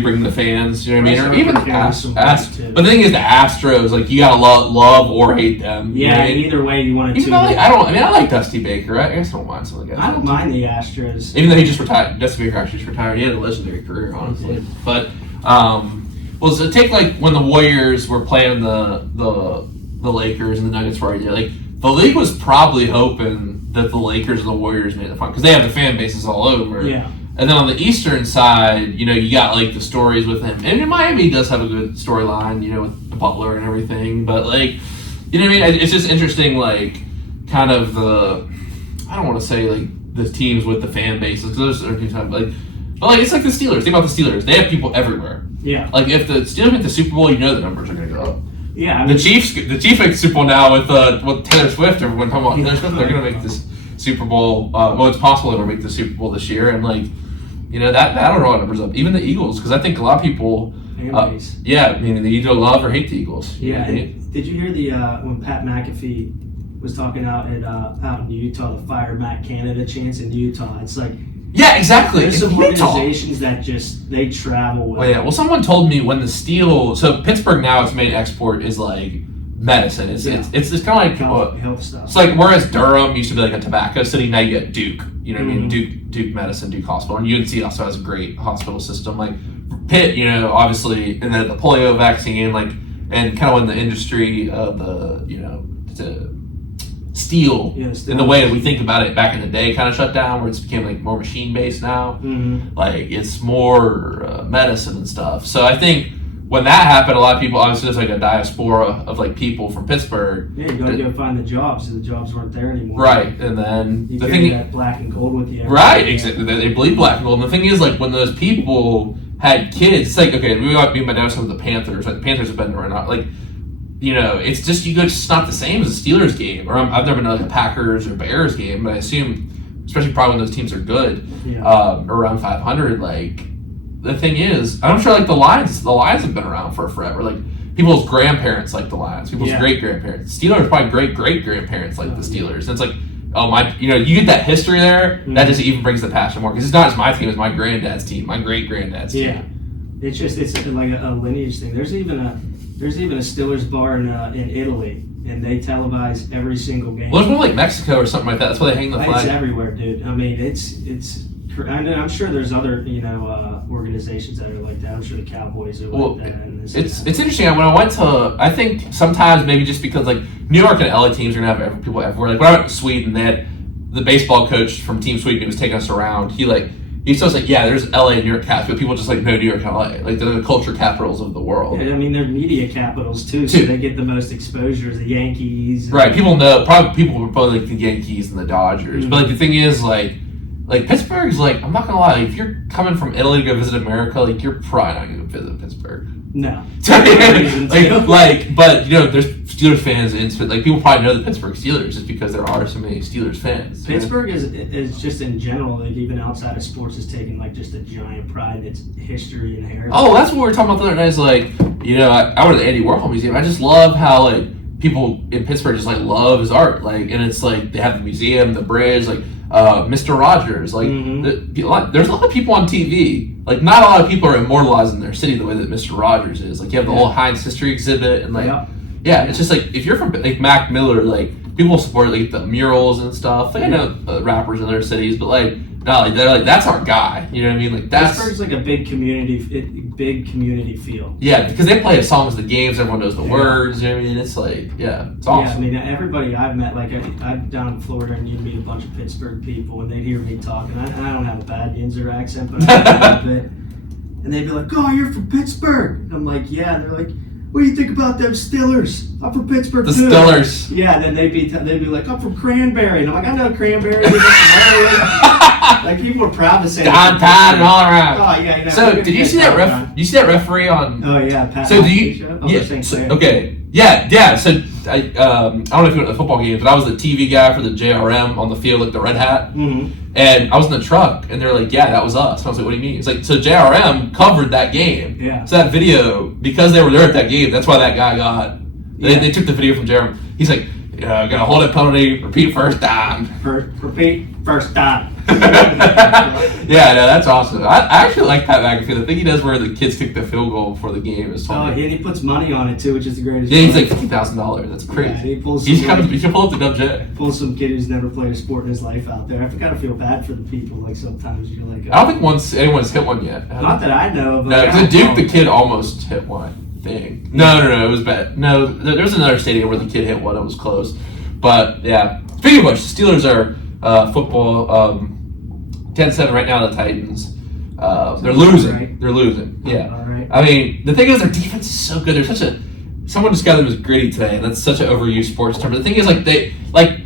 bring the fans, you know what I mean? Or even the Astros. But the thing is, the Astros, like, you gotta love or hate them. Yeah, either way you want to. Even though, like, I like Dusty Baker. I guess I don't mind some of the guys. I don't mind the Astros. Even though he just retired. Dusty Baker actually just retired. He had a legendary career, honestly. Yeah. But, well, so take, like, when the Warriors were playing the Lakers and the Nuggets were already there. Like, the league was probably hoping that the Lakers and the Warriors made the final, because they have the fan bases all over. Yeah. And then on the Eastern side, you got like the stories with him. And Miami does have a good storyline, with Butler and everything. But like You know what I mean? It's just interesting, like, kind of I don't want to say, like, the teams with the fan base. Like, those are teams have, like, but, like, it's like the Steelers. Think about the Steelers. They have people everywhere. Yeah. Like, if the Steelers make the Super Bowl, you know the numbers are going to go up. Yeah. I mean, the Chiefs make the Super Bowl now with Taylor Swift. Everyone talking about Taylor Swift. They're going to make this Super Bowl. Well, it's possible they'll make the Super Bowl this year. And, like, you know, that'll draw numbers up. Even the Eagles, because I think a lot of people... yeah, I mean, they either love or hate the Eagles. Yeah. Did you hear when Pat McAfee was talking out in Utah, the Fire Matt Canada chants in Utah? It's like... Yeah, exactly. There's some organizations that they travel with. Oh, yeah. Well, someone told me when the steel... So Pittsburgh now, its main export is, like, medicine. It's kind of like... health stuff. It's like, whereas Durham used to be like a tobacco city, now you get Duke. You know what I mean? Duke Medicine, Duke Hospital. And UNC also has a great hospital system. Like, Pitt, you know, obviously, and then the polio vaccine, like, and kind of when the industry of the, you know, the steel, in the way that we think about it back in the day, kind of shut down, where it's became like more machine based now. Like, it's more medicine and stuff. So I think when that happened, a lot of people, obviously there's like a diaspora of like people from Pittsburgh. Yeah, you gotta go find the jobs, and the jobs weren't there anymore. Right, and then you carry that black and gold with you. Right, exactly. They believe black and gold. And the thing is, like, when those people had kids, it's like, okay, we might be now some of the Panthers. Like, the Panthers have been around, like, you know, it's just it's not the same as a Steelers game. Or I've never been to like a Packers or Bears game, but I assume, especially probably when those teams are good, around 500. Like, the thing is, I'm sure like the Lions have been around for forever. Like, people's grandparents like the Lions, people's great grandparents. Steelers probably great grandparents like the Steelers. And it's like, oh my, you know, you get that history there. That just even brings the passion more, because it's not just my team; it's my granddad's team, my great granddad's team. Yeah, it's like a lineage thing. There's even a Steelers bar in Italy, and they televise every single game. Well, there's more like Mexico or something like that. That's why they hang the flag. It's everywhere, dude. I mean, I'm sure there's other, you know, organizations that are like that. I'm sure the Cowboys are like that. It's interesting. When I went to, I think sometimes maybe just because like New York and LA teams are gonna have people everywhere. Like when I went to Sweden, they had the baseball coach from Team Sweden who was taking us around. He still like, yeah, there's LA and New York Caps, but people just like know New York and LA. Like, they're the culture capitals of the world. Yeah, I mean, they're media capitals too, so they get the most exposure. The Yankees. Right. People were probably like the Yankees and the Dodgers. But like the thing is, like Pittsburgh's like, I'm not gonna lie, like, if you're coming from Italy to go visit America, like, you're probably not gonna go visit Pittsburgh. No. But you know, there's Steelers fans in, like, people probably know the Pittsburgh Steelers just because there are so many Steelers fans. Pittsburgh is just in general, like, even outside of sports, is taking like just a giant pride in its history and heritage. Oh, that's what we were talking about the other night. Is like, you know, I went to the Andy Warhol Museum. I just love how like people in Pittsburgh just like love his art. Like, and it's like they have the museum, the bridge, like Mr. Rogers. Like, there's a lot of people on TV. Like, not a lot of people are immortalized in their city the way that Mr. Rogers is. Like, you have the whole Heinz history exhibit, and like, it's just like, if you're from like Mac Miller, like, people support like the murals and stuff. Like, I know rappers in their cities, but like, no, like, they're like, that's our guy. You know what I mean? Like, that's Pittsburgh's like a big community feel. Yeah, because they play songs, the games, everyone knows the words. You know what I mean? It's like, it's awesome. Yeah, I mean, everybody I've met, like, I'm down in Florida, and you'd meet a bunch of Pittsburgh people, and they'd hear me talking. I don't have a bad Yinzer accent, but I have a bit. And they'd be like, "Oh, you're from Pittsburgh?" And I'm like, "Yeah." And they're like, "What do you think about them Steelers? I'm from Pittsburgh too." The Steelers. Yeah, and then they'd be like, "I'm from Cranberry," and I'm like, "I know Cranberry." Like, people are proud to say downtown and all around. Oh yeah. You know, so did you see that you see that referee on? Oh yeah, Pat. So do you? Okay. Yeah. So I don't know if you went to the football games, but I was the TV guy for the JRM on the field, like the red hat. And I was in the truck, and they're like, "Yeah, that was us." And I was like, "What do you mean?" It's like, so JRM covered that game. Yeah. So that video, because they were there at that game, that's why that guy got. They took the video from JRM. He's like, "Gonna hold it penalty, repeat first time." Repeat first time. Yeah, no, that's awesome. I actually like Pat McAfee. The thing he does where the kids kick the field goal before the game is funny. Oh, and he puts money on it too, which is the greatest. Yeah, he's like $50,000. That's crazy. Yeah, he pulls. You should pull up the Dubjay. Pulls some kid who's never played a sport in his life out there. I gotta feel bad for the people. Like, sometimes you're like, I don't think anyone's hit one yet. Not that I know of. No, because Duke, the kid almost hit one. Thing. No, it was bad. No, there was another stadium where the kid hit one. It was close. But yeah. Speaking of which, the Steelers are football 10-7 right now. The Titans. They're losing. Right? They're losing. Yeah. All right. I mean, the thing is, their defense is so good. They're such a someone described them as gritty today, and that's such an overused sports term. But the thing is,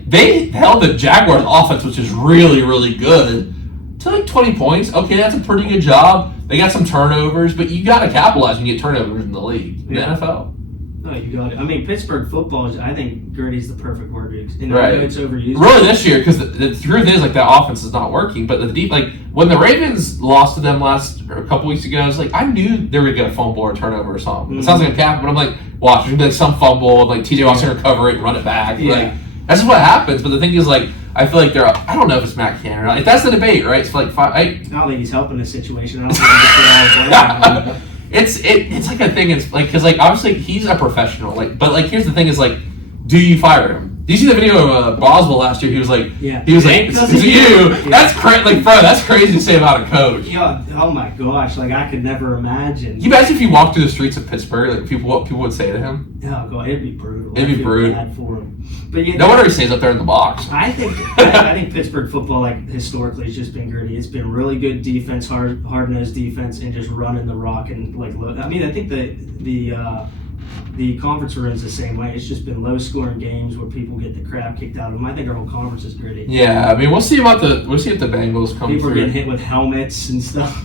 they held the Jaguars' offense, which is really, really good, to like 20 points. Okay, that's a pretty good job. They got some turnovers, but you got to capitalize when you get turnovers in the league, in the NFL. No, you got it. I mean, Pittsburgh football is, I think gritty's the perfect word. And right. I know it's overused. Really this year, because the truth is, like, that offense is not working. But the deep, like, when the Ravens lost to them a couple weeks ago, I was like, I knew they were going to get a fumble or a turnover or something. Mm-hmm. It sounds like a cap, but I'm like, watch, there's going to be like some fumble, like TJ Watt's going to recover it and run it back. Yeah. Like, that's just what happens. But the thing is, like, I feel like I don't know if it's Matt Cannon or not. Like, that's the debate, right? It's like I don't think he's helping the situation. I don't think he's It's like a thing. It's like, because like obviously he's a professional. Like, but like here's the thing: is like, do you fire him? Do you see the video of Boswell last year? He was like, it's you. Yeah. That's crazy. Like, bro, that's crazy to say about a coach. Yeah. Oh my gosh. Like, I could never imagine. You imagine if you walked through the streets of Pittsburgh, like what people would say to him? Oh god, it'd be brutal. It'd be brutal. Bad for him. But yeah, no wonder he stays up there in the box. I think Pittsburgh football, like, historically, has just been gritty. It's been really good defense, hard-nosed defense, and just running the rock and like. I mean, I think the conference runs the same way. It's just been low-scoring games where people get the crap kicked out of them. I think our whole conference is gritty. Yeah, I mean, we'll see if the Bengals come. People through. are getting hit with helmets and stuff.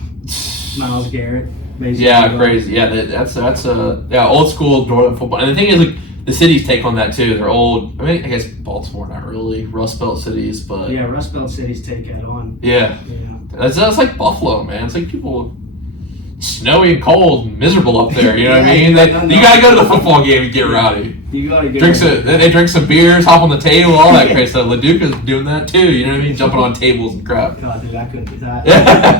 Myles Garrett. Yeah, crazy. Yeah, that's old school Northern football. And the thing is, like, the cities take on that too. They're old. I mean, I guess Baltimore not really Rust Belt cities, but yeah, Rust Belt cities take that on. Yeah. That's like Buffalo, man. It's like people snowy and cold and miserable up there. You know what I mean? You got to go to the football game and get rowdy. You got to They drink some beers, hop on the table, all that crazy stuff. LaDuca's doing that too. You know what I mean? Jumping on tables and crap. God, dude, I couldn't do that.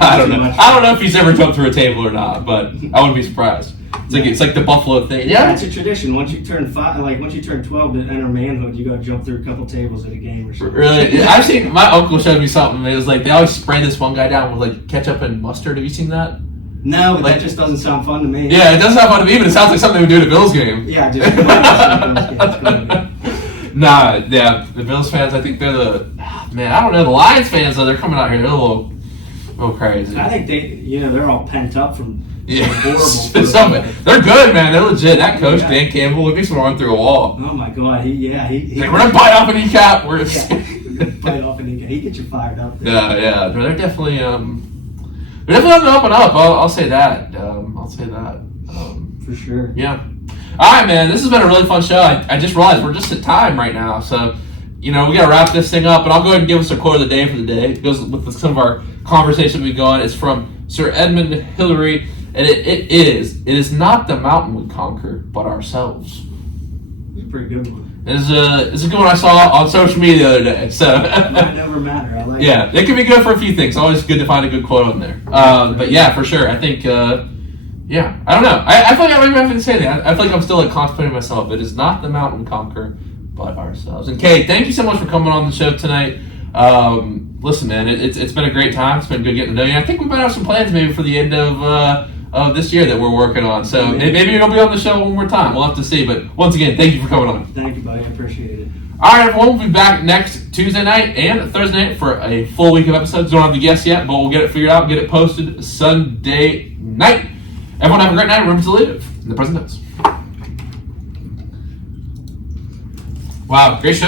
I don't know. I don't know if he's ever jumped through a table or not, but I wouldn't be surprised. It's like the Buffalo thing. Yeah, it's a tradition. Once you turn 12 to enter manhood, you got to jump through a couple tables at a game or something. Really? I've seen, my uncle showed me something. It was like they always spray this one guy down with like ketchup and mustard. Have you seen that? No, but that just doesn't sound fun to me. Yeah, it doesn't sound fun to me, but it sounds like something they would do at a Bills game. Yeah, just Nah, yeah, the Bills fans, I think they're I don't know, the Lions fans, though, they're coming out here, they're a little crazy. I think they're all pent up from horrible. They're good, man, they're legit. That coach, Dan Campbell, look, he's run through a wall. Oh my God, we're gonna bite off a kneecap. Bite off a kneecap. He gets you fired up. Yeah, they're definitely, they're definitely on the up and up. I'll say that. For sure. Yeah. All right, man. This has been a really fun show. I just realized we're just at time right now, so we got to wrap this thing up. And I'll go ahead and give us a quote of the day for the day. It goes with some of our conversation we've gone. It's from Sir Edmund Hillary, and it is not the mountain we conquer, but ourselves. It's a pretty good one. It's a good one I saw on social media the other day. So it might never matter. I like it. It can be good for a few things. Always good to find a good quote on there. But yeah, for sure. I think I don't know. I feel like I don't even have to say that. I feel like I'm still contemplating myself. It is not the mountain we conquer, but ourselves. And Cade, thank you so much for coming on the show tonight. Listen, man, it's been a great time. It's been good getting to know you. I think we might have some plans maybe for the end of this year that we're working on. So maybe you'll be on the show one more time. We'll have to see. But once again, thank you for coming on. Thank you, buddy. I appreciate it. All right, everyone. We'll be back next Tuesday night and Thursday night for a full week of episodes. Don't have the guests yet, but we'll get it figured out, get it posted Sunday night. Everyone have a great night. Remember to live in the present tense. Wow, great show.